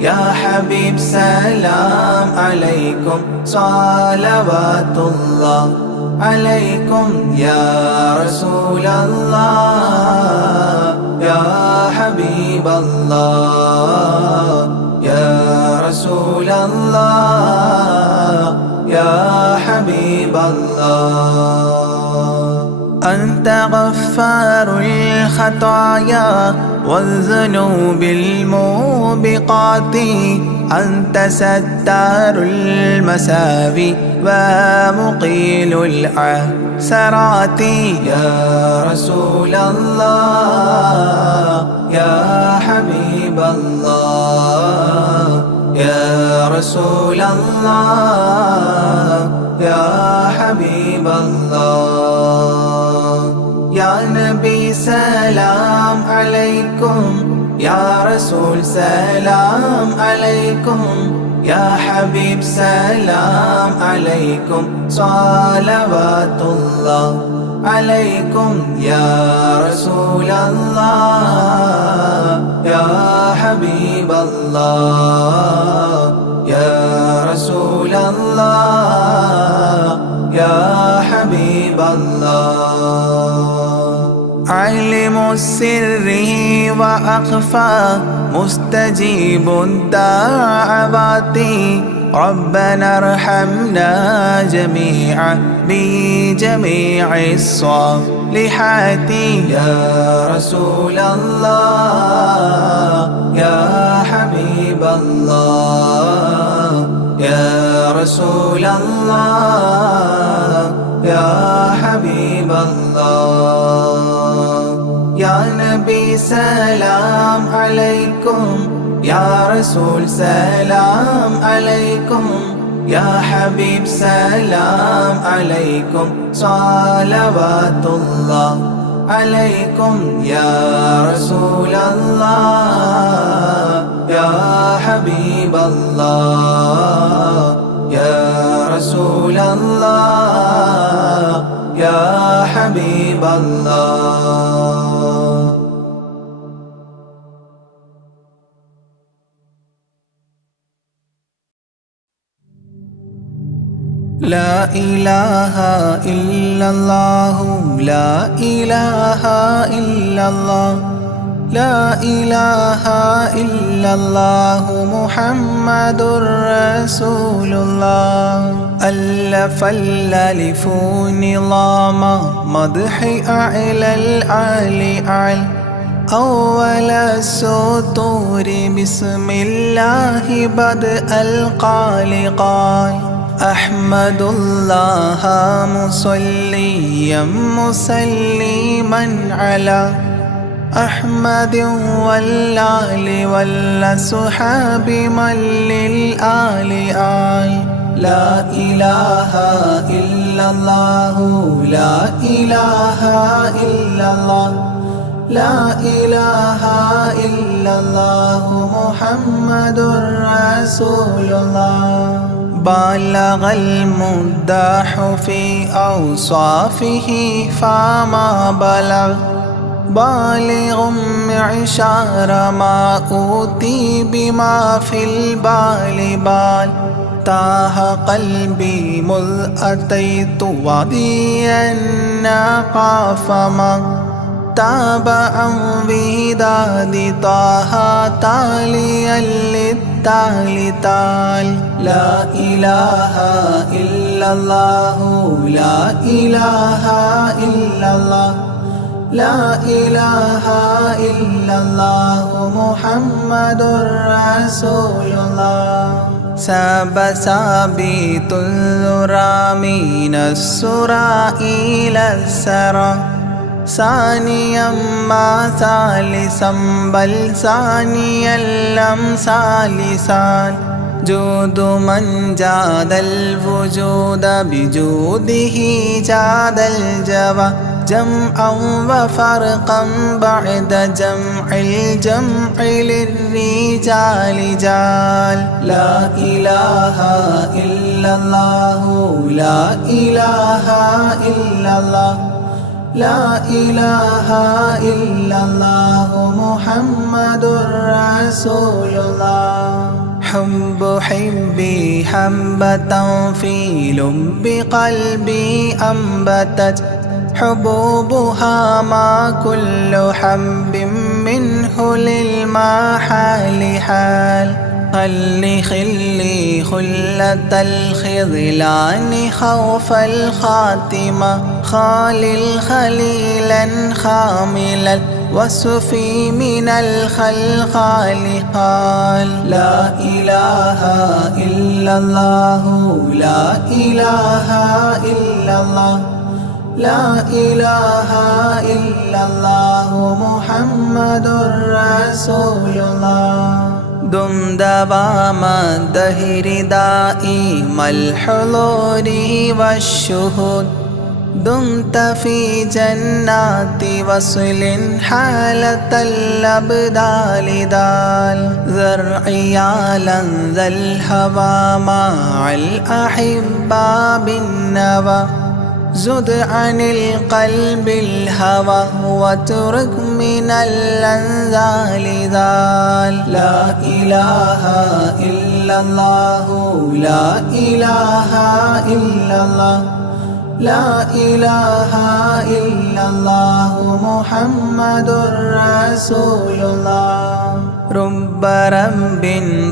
يا حبيب سلام عليكم صلوات الله عليكم يا رسول الله يا حبيب الله يا رسول الله يا حبيب الله أنت غفار الخطايا والذنوب الموبقات أنت ستار المساوي ومقيل العثرات يا رسول الله يا حبيب الله يا رسول الله يا حبيب الله يا نبي سلام عليكم يا رسول سلام عليكم يا حبيب سلام عليكم صلوات الله عليكم يا رسول الله يا حبيب الله يا رسول الله يا حبيب الله عالم السر وأخفى مستجيب الدعوات ربنا ارحمنا جميعا بجميع الصالحات يا رسول الله يا حبيب الله يا رسول الله يا حبيب الله يا نبي سلام عليكم يا رسول سلام عليكم يا حبيب سلام عليكم صلوات الله عليكم يا رسول الله يا حبيب الله يا رسول الله يا حبيب الله لا إله إلا الله لا إله إلا الله لا إله إلا الله محمد رسول الله ألف الألف نظام مدح أعلى العالي أعلى أول السطور بسم الله بدء القال قال أحمد الله مصليا مسلما على أحمد والآل والصحاب من للآل آل لا إله إلا الله لا إله إلا الله لا إله إلا الله محمد رسول الله بلغ المداح في أوصافه فما بلغ بالغ معشار ما أوتي بما في البال بال تاه قلبي مذ أتيت واديا قاف ما تابعا بهداد طه تاليا للتالي تال لا إله إلا الله لا إله إلا الله لا إله إلا الله محمد رسول الله ساب سابيت الذرى من السرى إلى السرى ثانيا ما ثالثا بل ثانيا لم ثالثان جود من جاد الوجود بجوده جاد الجوى جمعا وفرقا بعد جمع الجمع للرجال جال لا إله إلا الله لا إله إلا الله لا إله إلا الله محمد رسول الله حب حبي حبة في لب قلبي أنبتت حبوبها ما كل حب منه للمحال حال خلي خلة الخذلان خوف الخاتمة خالل خليلا خامل الوصف من الخلقال قال لا إله إلا الله لا إله إلا الله لا إله إلا الله محمد رسول الله دم دوام الدهر دائم الحضور والشهود دمت في جنات وصل حالة الأبدال دال ذرعيالا ذا الهوى مع الأحبة بالنوى زد عن القلب الهوى واترك من الأنذال ذال لا إله إلا الله لا إله إلا الله لا إله إلا الله محمد رسول الله رب رب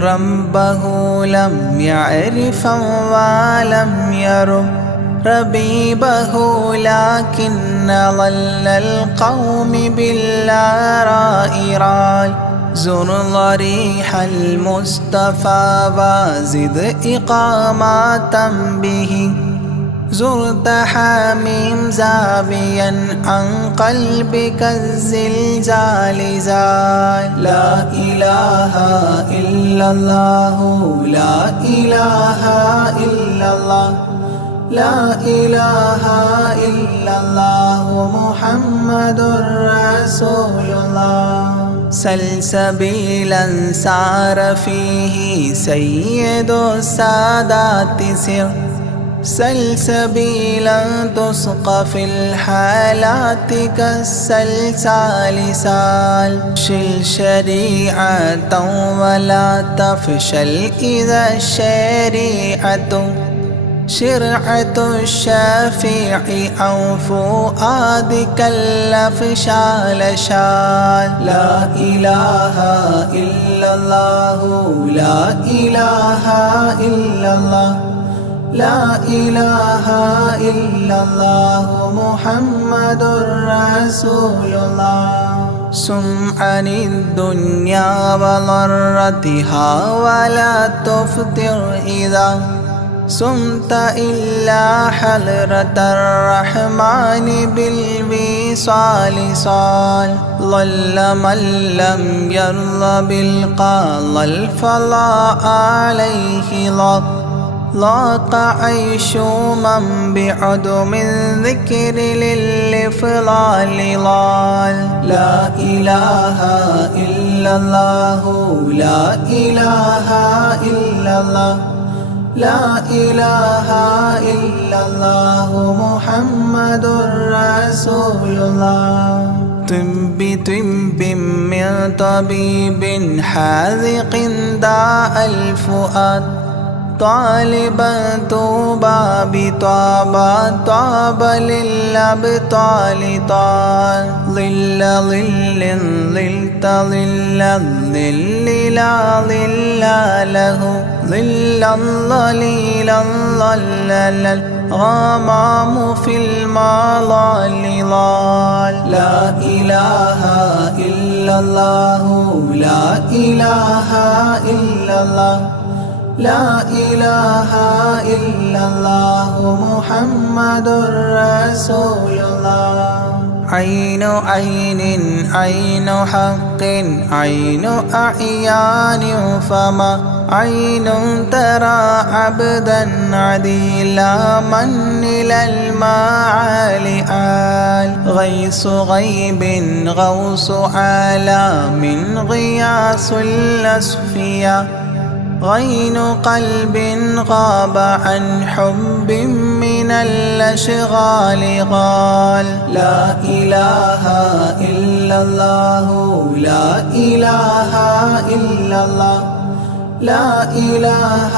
ربه لم يعرف ولم يرب ربيبه لكن ظل القوم بالآراء رال زر ضريح المصطفى وزد إقامة به زرت حميم زاويا عن قلبك الزلزال زال لا إله إلا الله لا إله إلا الله لا إله إلا الله محمد رسول الله سلسبيلا سار فيه سيد السادات سر سلسبيلا تسقى في الحالات كالسلسال سال شل شريعة ولا تفشل إذا الشريعة شرعة الشافع أو فؤادك الأفشال شال لا إله إلا الله لا إله إلا الله لا إله إلا الله محمد رسول الله سم عن الدنيا وضرتها ولا تفطر إذا صمت إلا حضرة الرحمن بالوصال صال ظل من لم يرضى بالقضاء الفضاء عليه ضاق عيش من بعدم الذكر للإفضال ضال لا إله إلا الله لا إله إلا الله لا إله إلا الله محمد رسول الله طب من طبيب حاذق داء الفؤاد طالبا طوبى بطابى طاب للأبطال طال ظل ظلت ظل الظل لا ظل له ظل ظليل ظلل الغمام في المظال ضال لا إله إلا الله لا إله إلا الله لا إله إلا الله محمد رسول الله عين عين عين حق عين أعيان فما عين ترى عبدا عديلا من إلى المعالي آل غيث غيب غوص عالم غياس الأصفياء غين قلب غاب عن حب من الأشغال قال لا إله إلا الله لا إله إلا الله لا إله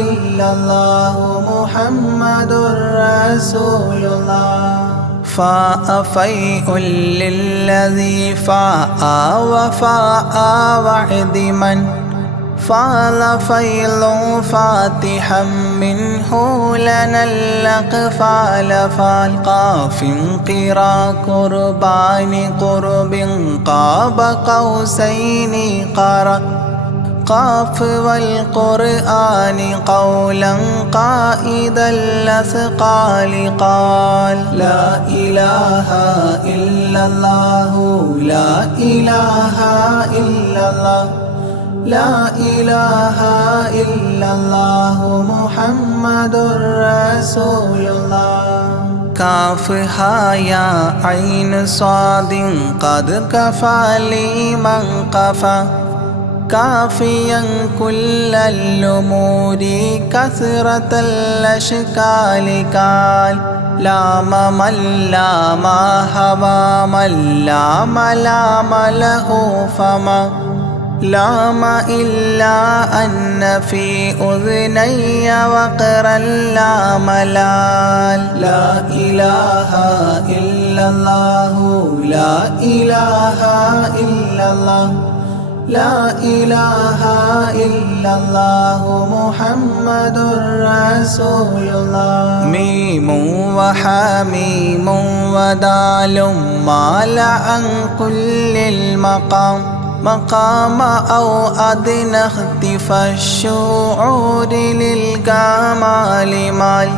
إلا الله محمد رسول الله فاء فيء للذي فاء وفاء وعد من فاض فيض فاتحا منه لنا الأقفال فالقاف قرا قربان قرب قاب قوسين قرأ قاف والقرآن قولا قائد الأثقال قال لا إله إلا الله لا إله إلا الله لا إله إلا الله محمد رسول الله كاف ها يا عين صاد قد كفى لي من قفى كافيا كل الأمور كثرة الأشكال قال لام من لام هوى من لام لام له فما لام إلا أن في أذني وقرا لا ملال لا إله إلا الله لا إله إلا الله لا إله إلا الله محمد رسول الله ميم وحميم ودال مال عن كل المقام مقام أو أدنى اختفى الشعور للكمال مال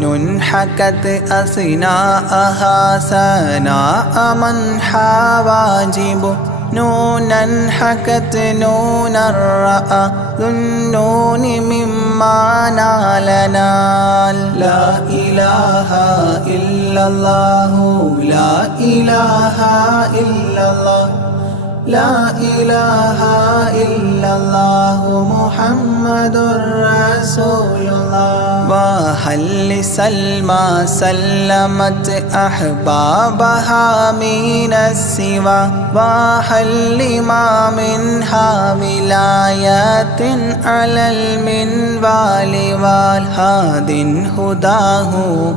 نون حكت أثناءها ثناء من حواجبه نونا حكت نونا رأى ذو النون مما نال نال لا إله إلا الله لا إله إلا الله لا إله إلا الله محمد رسول الله وهل سلمى سلمت أحبابها من السوى وهل لما منها ولايات على المنوال والهاد هداه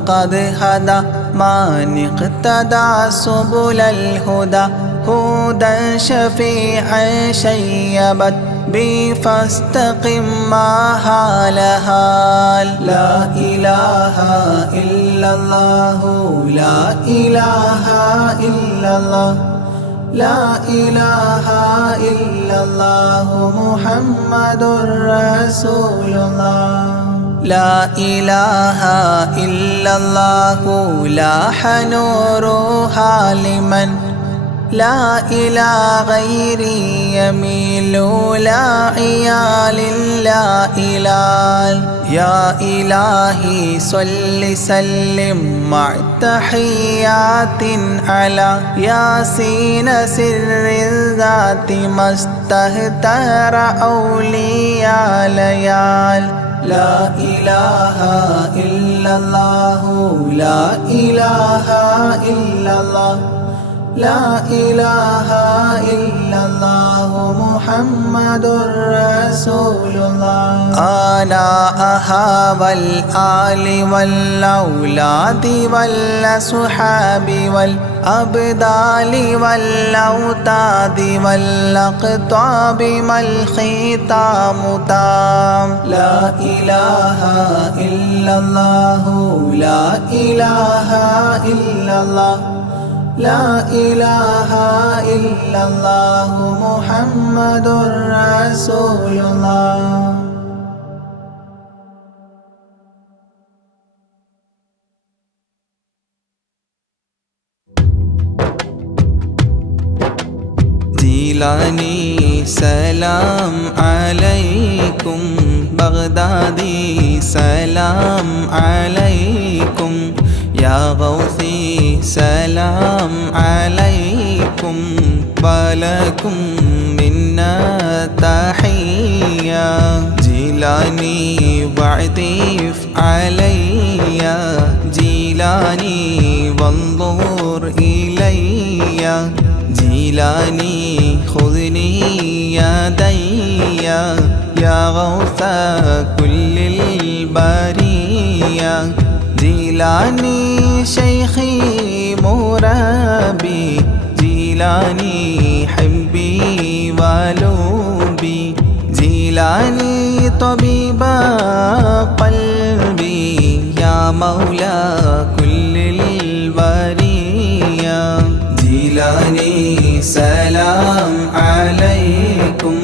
قد هدى من اقتدى سبل الهدى هدى شفيعا شيبت بي فاستقم ما هالها لا إله إلا الله لا إله إلا الله لا إله إلا الله محمد رسول الله لا إله إلا الله لاح نورها لمن لا إلى غيري يميل لا عيال لا إلال يا إلهي صل سلم مع تحيات على ياسين سر الذات ما استهتر أولياء ليال لا إله إلا الله لا إله إلا الله لا إله إلا الله محمد رسول الله آناءها والآل والأولاد والأصحاب والأبدال والأوتاد والأقطاب ما الختام تام لا إله إلا الله لا إله إلا الله لا إله إلا الله محمد رسول الله جيلاني سلام عليكم بغدادي سلام عليكم يا غوثي سلام عليكم ولكم منا تحية جيلاني واعطف علي جيلاني وانظر إلي جيلاني خذني يدي يا غوث كل البرية جيلاني شيخي مربي جيلاني حبي ولوبي جيلاني طبيب قلبي يا مولى كل البرية جيلاني سلام عليكم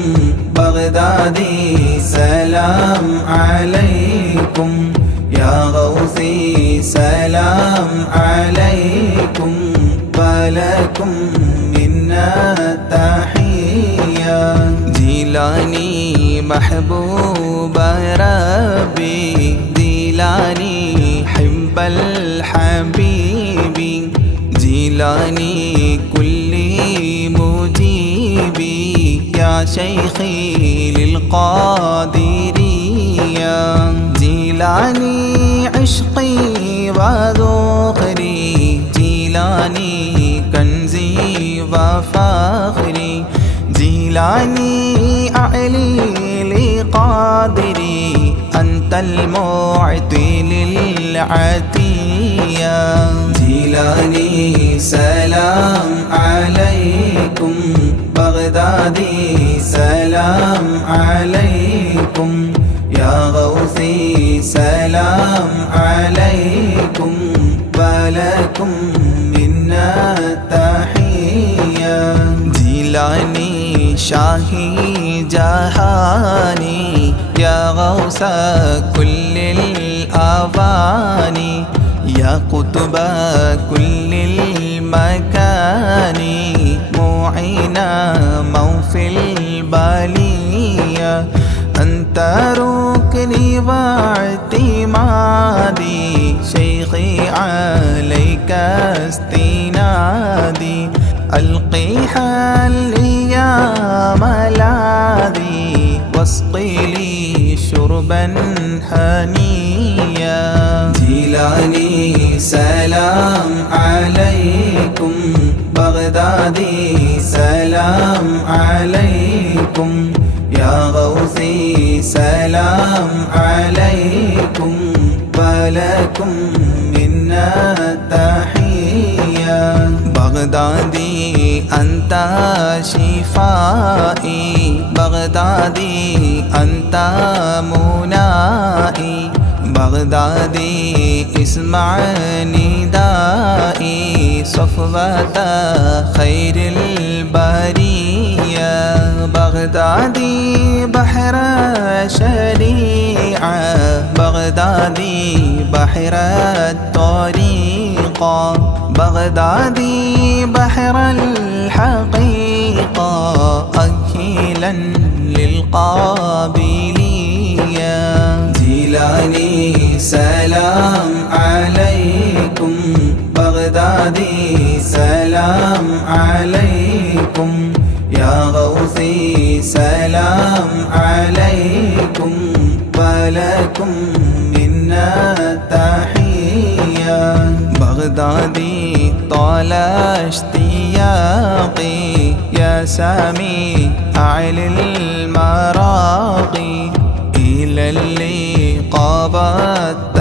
بغدادي سلام عليكم يا غوثي سلام عليكم ولكم منا تحية جيلاني محبوب ربي جيلاني حب الحبيب جيلاني كل مجيبي يا شيخي للقادرية جيلاني عشقي وذخري جيلاني كنزي وفخري جيلاني أعلي لقادري أنت المعطي للعطية جيلاني سلام عليكم بغدادي سلام عليكم يا غوثي سلام عليكم ولكم منا تحية جيلاني شاهي جهاني يا غوث كل الأواني يا قطب كل المكان معينا موفي البلية أنت ركني واعتمادي شيخي عليك استنادي ألقي حلي يا ملاذي واسقي لي شربا هنيا جيلاني سلام عليكم بغدادي سلام عليكم يا غوثي سلام عليكم ولكم منا تحية بغدادي أنت شفائي بغدادي أنت منائي بغدادي اسمع ندائي صفوة خير البرية بغدادي بحر شريعة بغدادي بحر الطريقة بغدادي بحر الحقيقة أكيلا للقابلية جيلاني سلام عليكم بغدادي سلام عليكم يا غوثي سلام عليكم ولكم منا تحية بغدادي طال اشتياقي يا سامي أعلى المراقي إلى اللقاء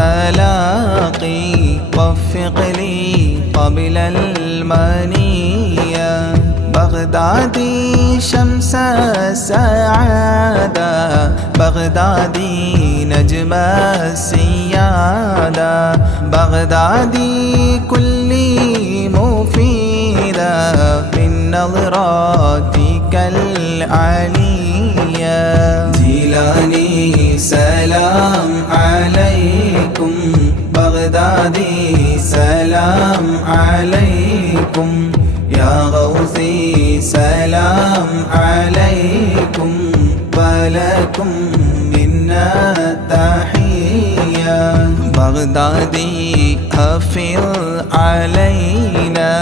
والتلاقي وفق لي قبل المنية بغدادي شمس السعادة بغدادي نجم السيادة بغدادي كل مفيدة من نظراتك العليا جيلاني سلام عليكم بغدادي سلام عليكم يا غوثي سلام عليكم ولكم منا تحية بغدادي أفض علينا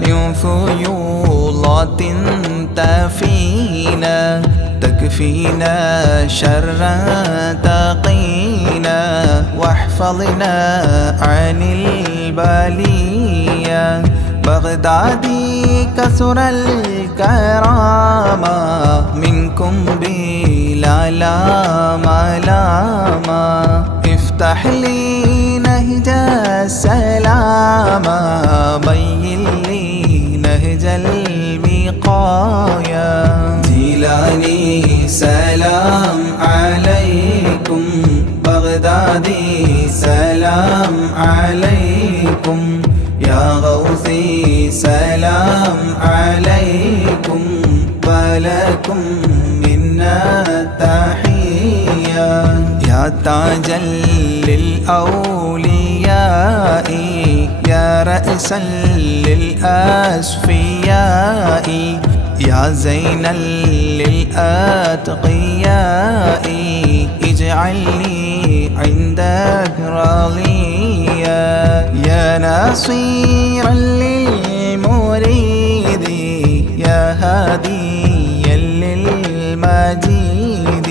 من فيوضات تفينا اكفينا شر تقينا واحفظنا عن البلية بغدادي كثر الكرامة منكم بلا ملامة افتح لي نهج السلامة بين لي نهج الوقاية جيلاني سلام عليكم بغدادي سلام عليكم يا غوثي سلام عليكم ولكم منا تحية يا تاجا للأولياء يا رأسا للأصفياء يا زينا للأتقياء اجعلني عندك راضيا يا ناصيرا للمريد يا هاديا للمجيد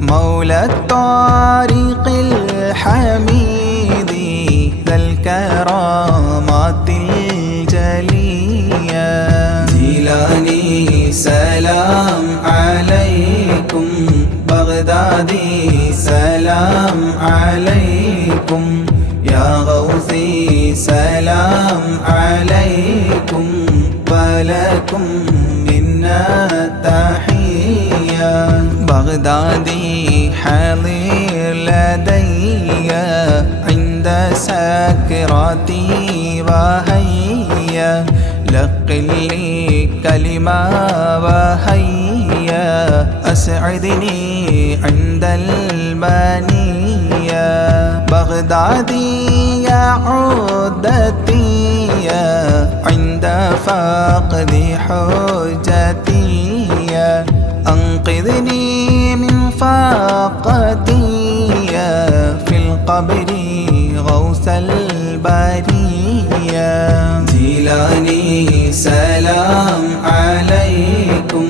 مولى الطريق الحميد ذا الكرامات الجلية جيلاني سلام عليكم بغدادي سلام عليكم يا غوثي سلام عليكم ولكم منا تحية بغدادي حاضر لدي عند سكراتي وهيا لقل لي كلمة وهيا أسعدني عند المنية بغدادي يا عودتي عند فقد حجتي أنقذني من فاقتي في القبر غوث البرية جيلاني سلام عليكم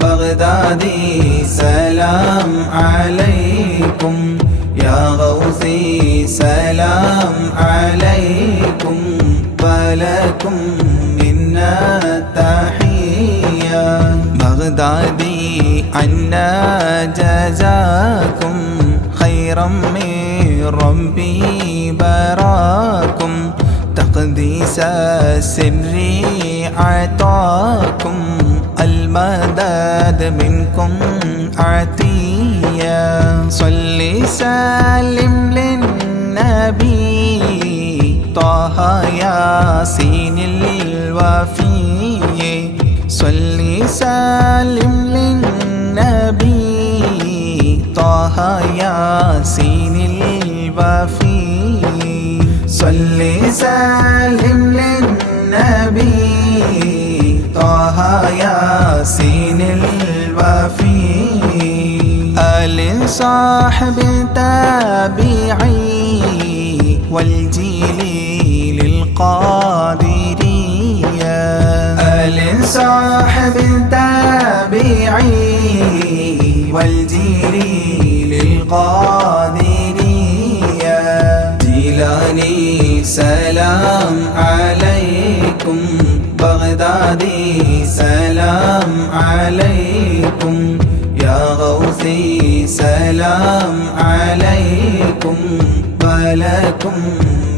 بغدادي سلام عليكم يا غوثي سلام عليكم ولكم منا تحية بغدادي عنا جزاكم خيرا من ربي براكم تقديس السر عطاكم المدد منكم عطية صل سلم للنبي طه ياسين الوفي صل سلم للنبي طه ياسين الوفي صل سلم للنبي طه ياسين الوفي آل صاحب تابعي والجيل للقادرية آل صاحب تابعي والجيل للقادرية جيلاني سلام عليكم بغدادي سلام عليكم يا غوثي سلام عليكم ولكم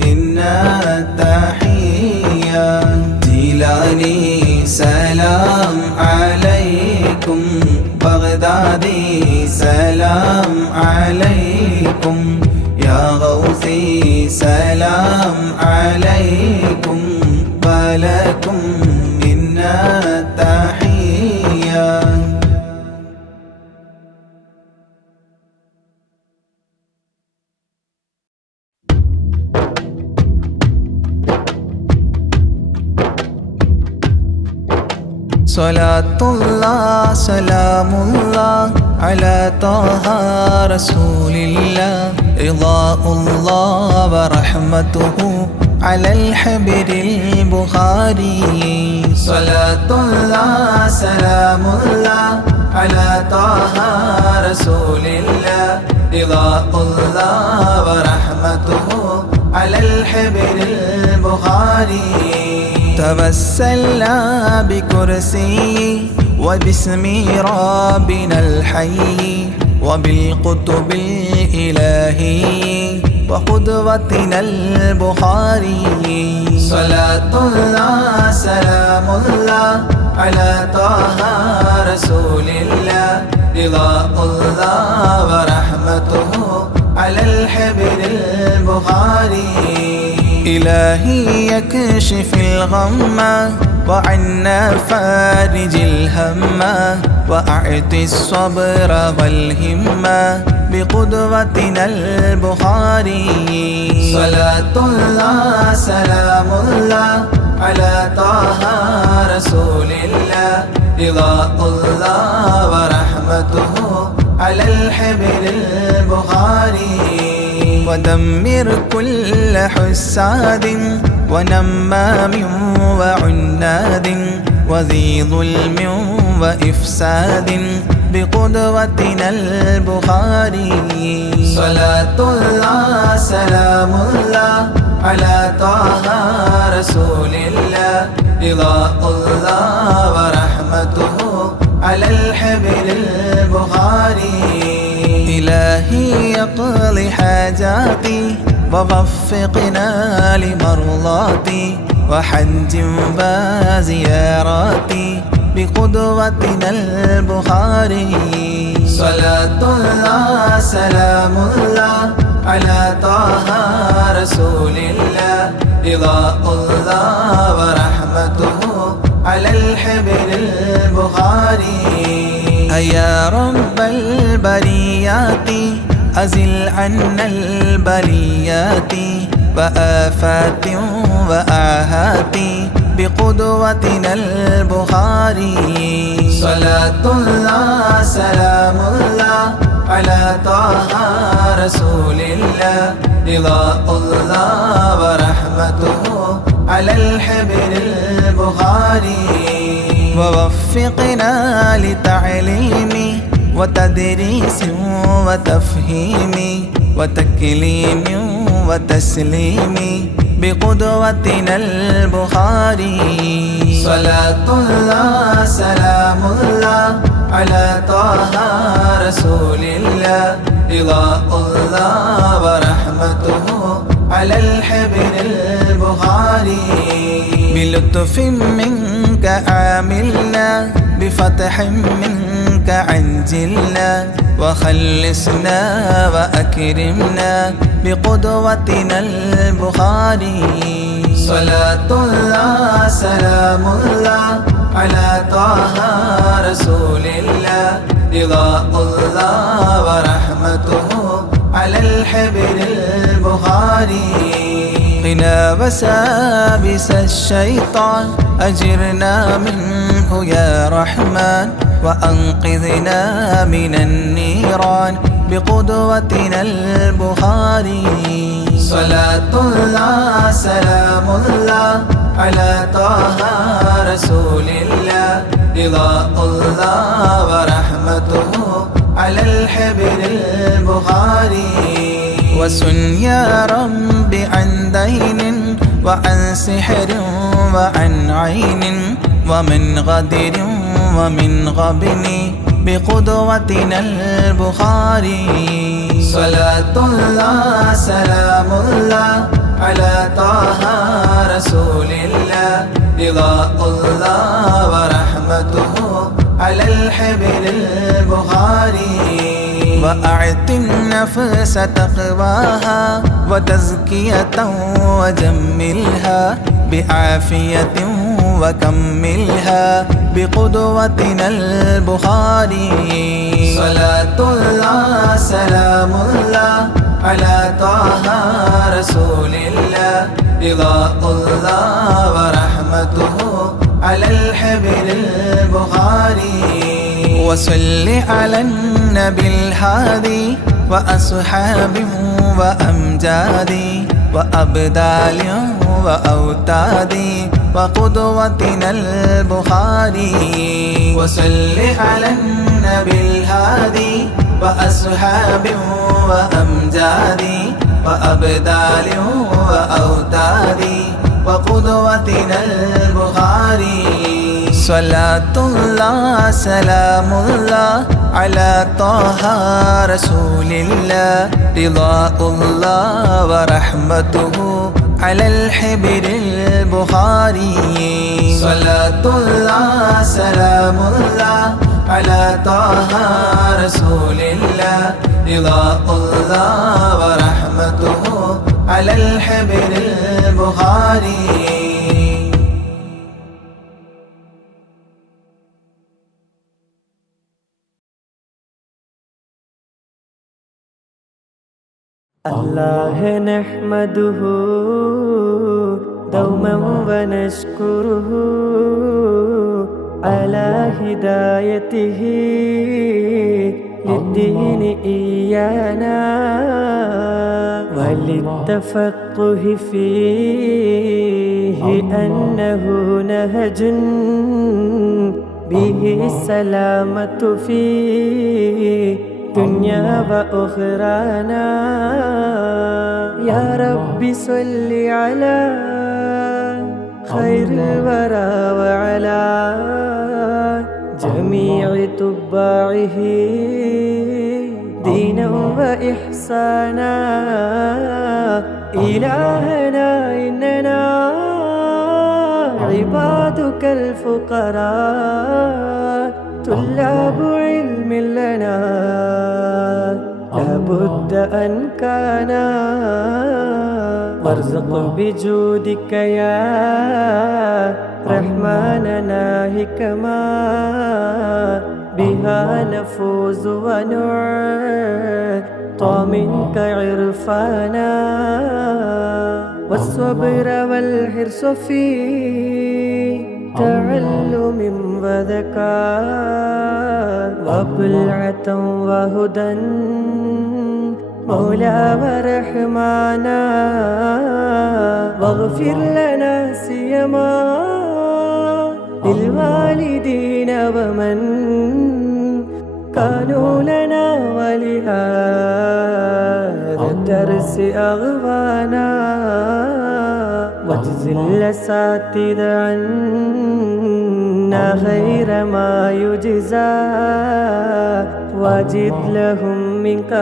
منا تحية جيلاني سلام عليكم بغدادي سلام عليكم يا غوثي سلام عليكم ولكم منا تحية صلاة الله سلام الله على طه رسول الله رضاء الله ورحمته على الحبر البخاري صلاة الله سلام الله على طه رسول الله رضاء الله ورحمته على الحبر البخاري توسلنا بكرسي وباسم ربنا الحي وبالقطب الإلهي وقدوتنا البخاري صلاة الله سلام الله على طه رسول الله رضاء الله ورحمته على الحبر البخاري إلهي يكشف الغم وعنا فارج الهم وأعطي الصبر والهمة بقدوتنا البخاري صلاة الله سلام الله على طه رسول الله رضاء الله ورحمته على الحبر البخاري ودمر كل حساد ونمام وعناد وذي ظلم وإفساد بقدوتنا البخاري صلاة الله سلام الله على طه رسول الله رضاء الله ورحمته على الحبر البخاري إلهي يقضي حاجاتي ووفقنا لمرضاتي وحج وزياراتي بقدوتنا البخاري صلاة الله سلام الله على طه رسول الله رضاء الله ورحمته على الحبر البخاري يا رب البريات أزل عنا البليات وآفات وآهات بقدوتنا البخاري صلاة الله سلام الله على طه رسول الله رضاء الله ورحمته على الحبر البخاري ووفقنا لتعليم وتدريس وتفهيم وتكليم وتسليم بقدوتنا البخاري صلاة الله سلام الله على طه رسول الله رضاء الله ورحمته على الحبر البخاري بلطف منك عاملنا بفتح منك عجلنا وخلصنا وأكرمنا بقدوتنا البخاري صلاة الله سلام الله على طه رسول الله رضاء الله ورحمته على الحبر البخاري قنا وسابس الشيطان أجرنا منه يا رحمن وأنقذنا من النيران بقدوتنا البخاري صلاة الله سلام الله على طه رسول الله رضاء الله ورحمته على الحبر البخاري وسن يا رب عن دين وعن سحر وعن عين ومن غدر ومن غبن بقدوتنا البخاري صلاة الله سلام الله على طه رسول الله رضاء الله ورحمته على الحبر البخاري وأعط النفس تقواها وتزكية وجملها بعافية وكملها بقدوتنا البخاري صلاة الله سلام الله على طه رسول الله رضاء الله ورحمته على الحبر البخاري وصل على النبي الهادي وأصحاب وأمجاد وأبدال وأوتاد وقدوتنا البخاري وصل على النبي الهادي وأصحاب وأمجاد وأبدال وأوتاد وقدوتنا البخاري صلاة الله سلام الله على طه رسول الله رضاء الله ورحمته على الحبر البخاري صلاة الله سلام الله على طه رسول الله رضاء الله ورحمته على الحبر البخاري الله نحمده دوما ونشكره على هدايته للدين إيانا وللتفقه فيه أنه نهج به السلامة فيه دنيا وأخرانا يا رب صل على خير الورى وعلى جميع تباعه دينا وإحسانا إلهنا إننا عبادك الفقراء طلاب علم لنا لابد أن كان وارزق بجودك يا رحمننا حكما بها نفوز ونعطى منك عرفانا والصبر والحرص في تعلم وذكاء وبلعة وهدى مولى ورحمانا واغفر لنا سيما للوالدين ومن كانوا لنا ولهذا الدرس أغوانا واجزل الأساتذة عنا خير ما يجزى واجد لهم منك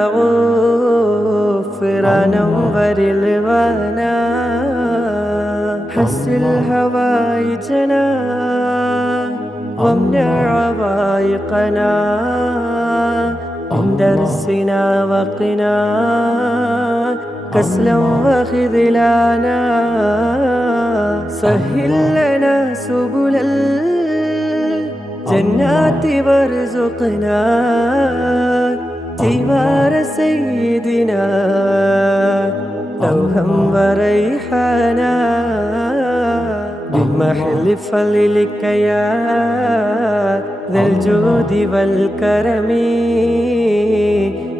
غفرانا ورضوانا حسن هوائجنا وامنع عوائقنا من درسنا وقنا كسلا وخذلانا سهل لنا سبل الجنات وارزقنا جوار سيدنا دوها وريحانا بمحل فضلك يا ذا الجود والكرم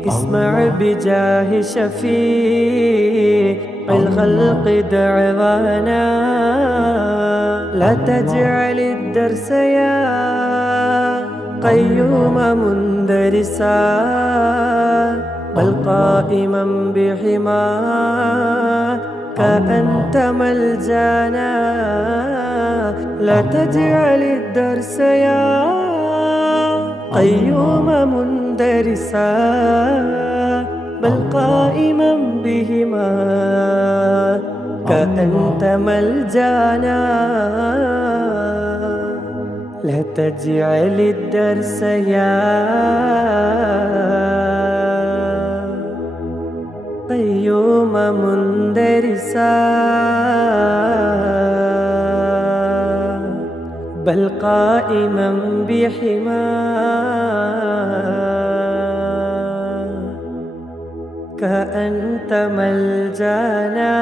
اسمع بجاه شفيع الخلق دعوانا لا تجعل الدرس يا قيوم مندرسا بل قائما بحماك أنت ملجانا لا تجعل الدرس يا قيوم مندرسا بل قائما بهما كأنت ملجانا لا تجعل الدرس يا قيوم مندرسا بل قائما بحما كأنت ملجانا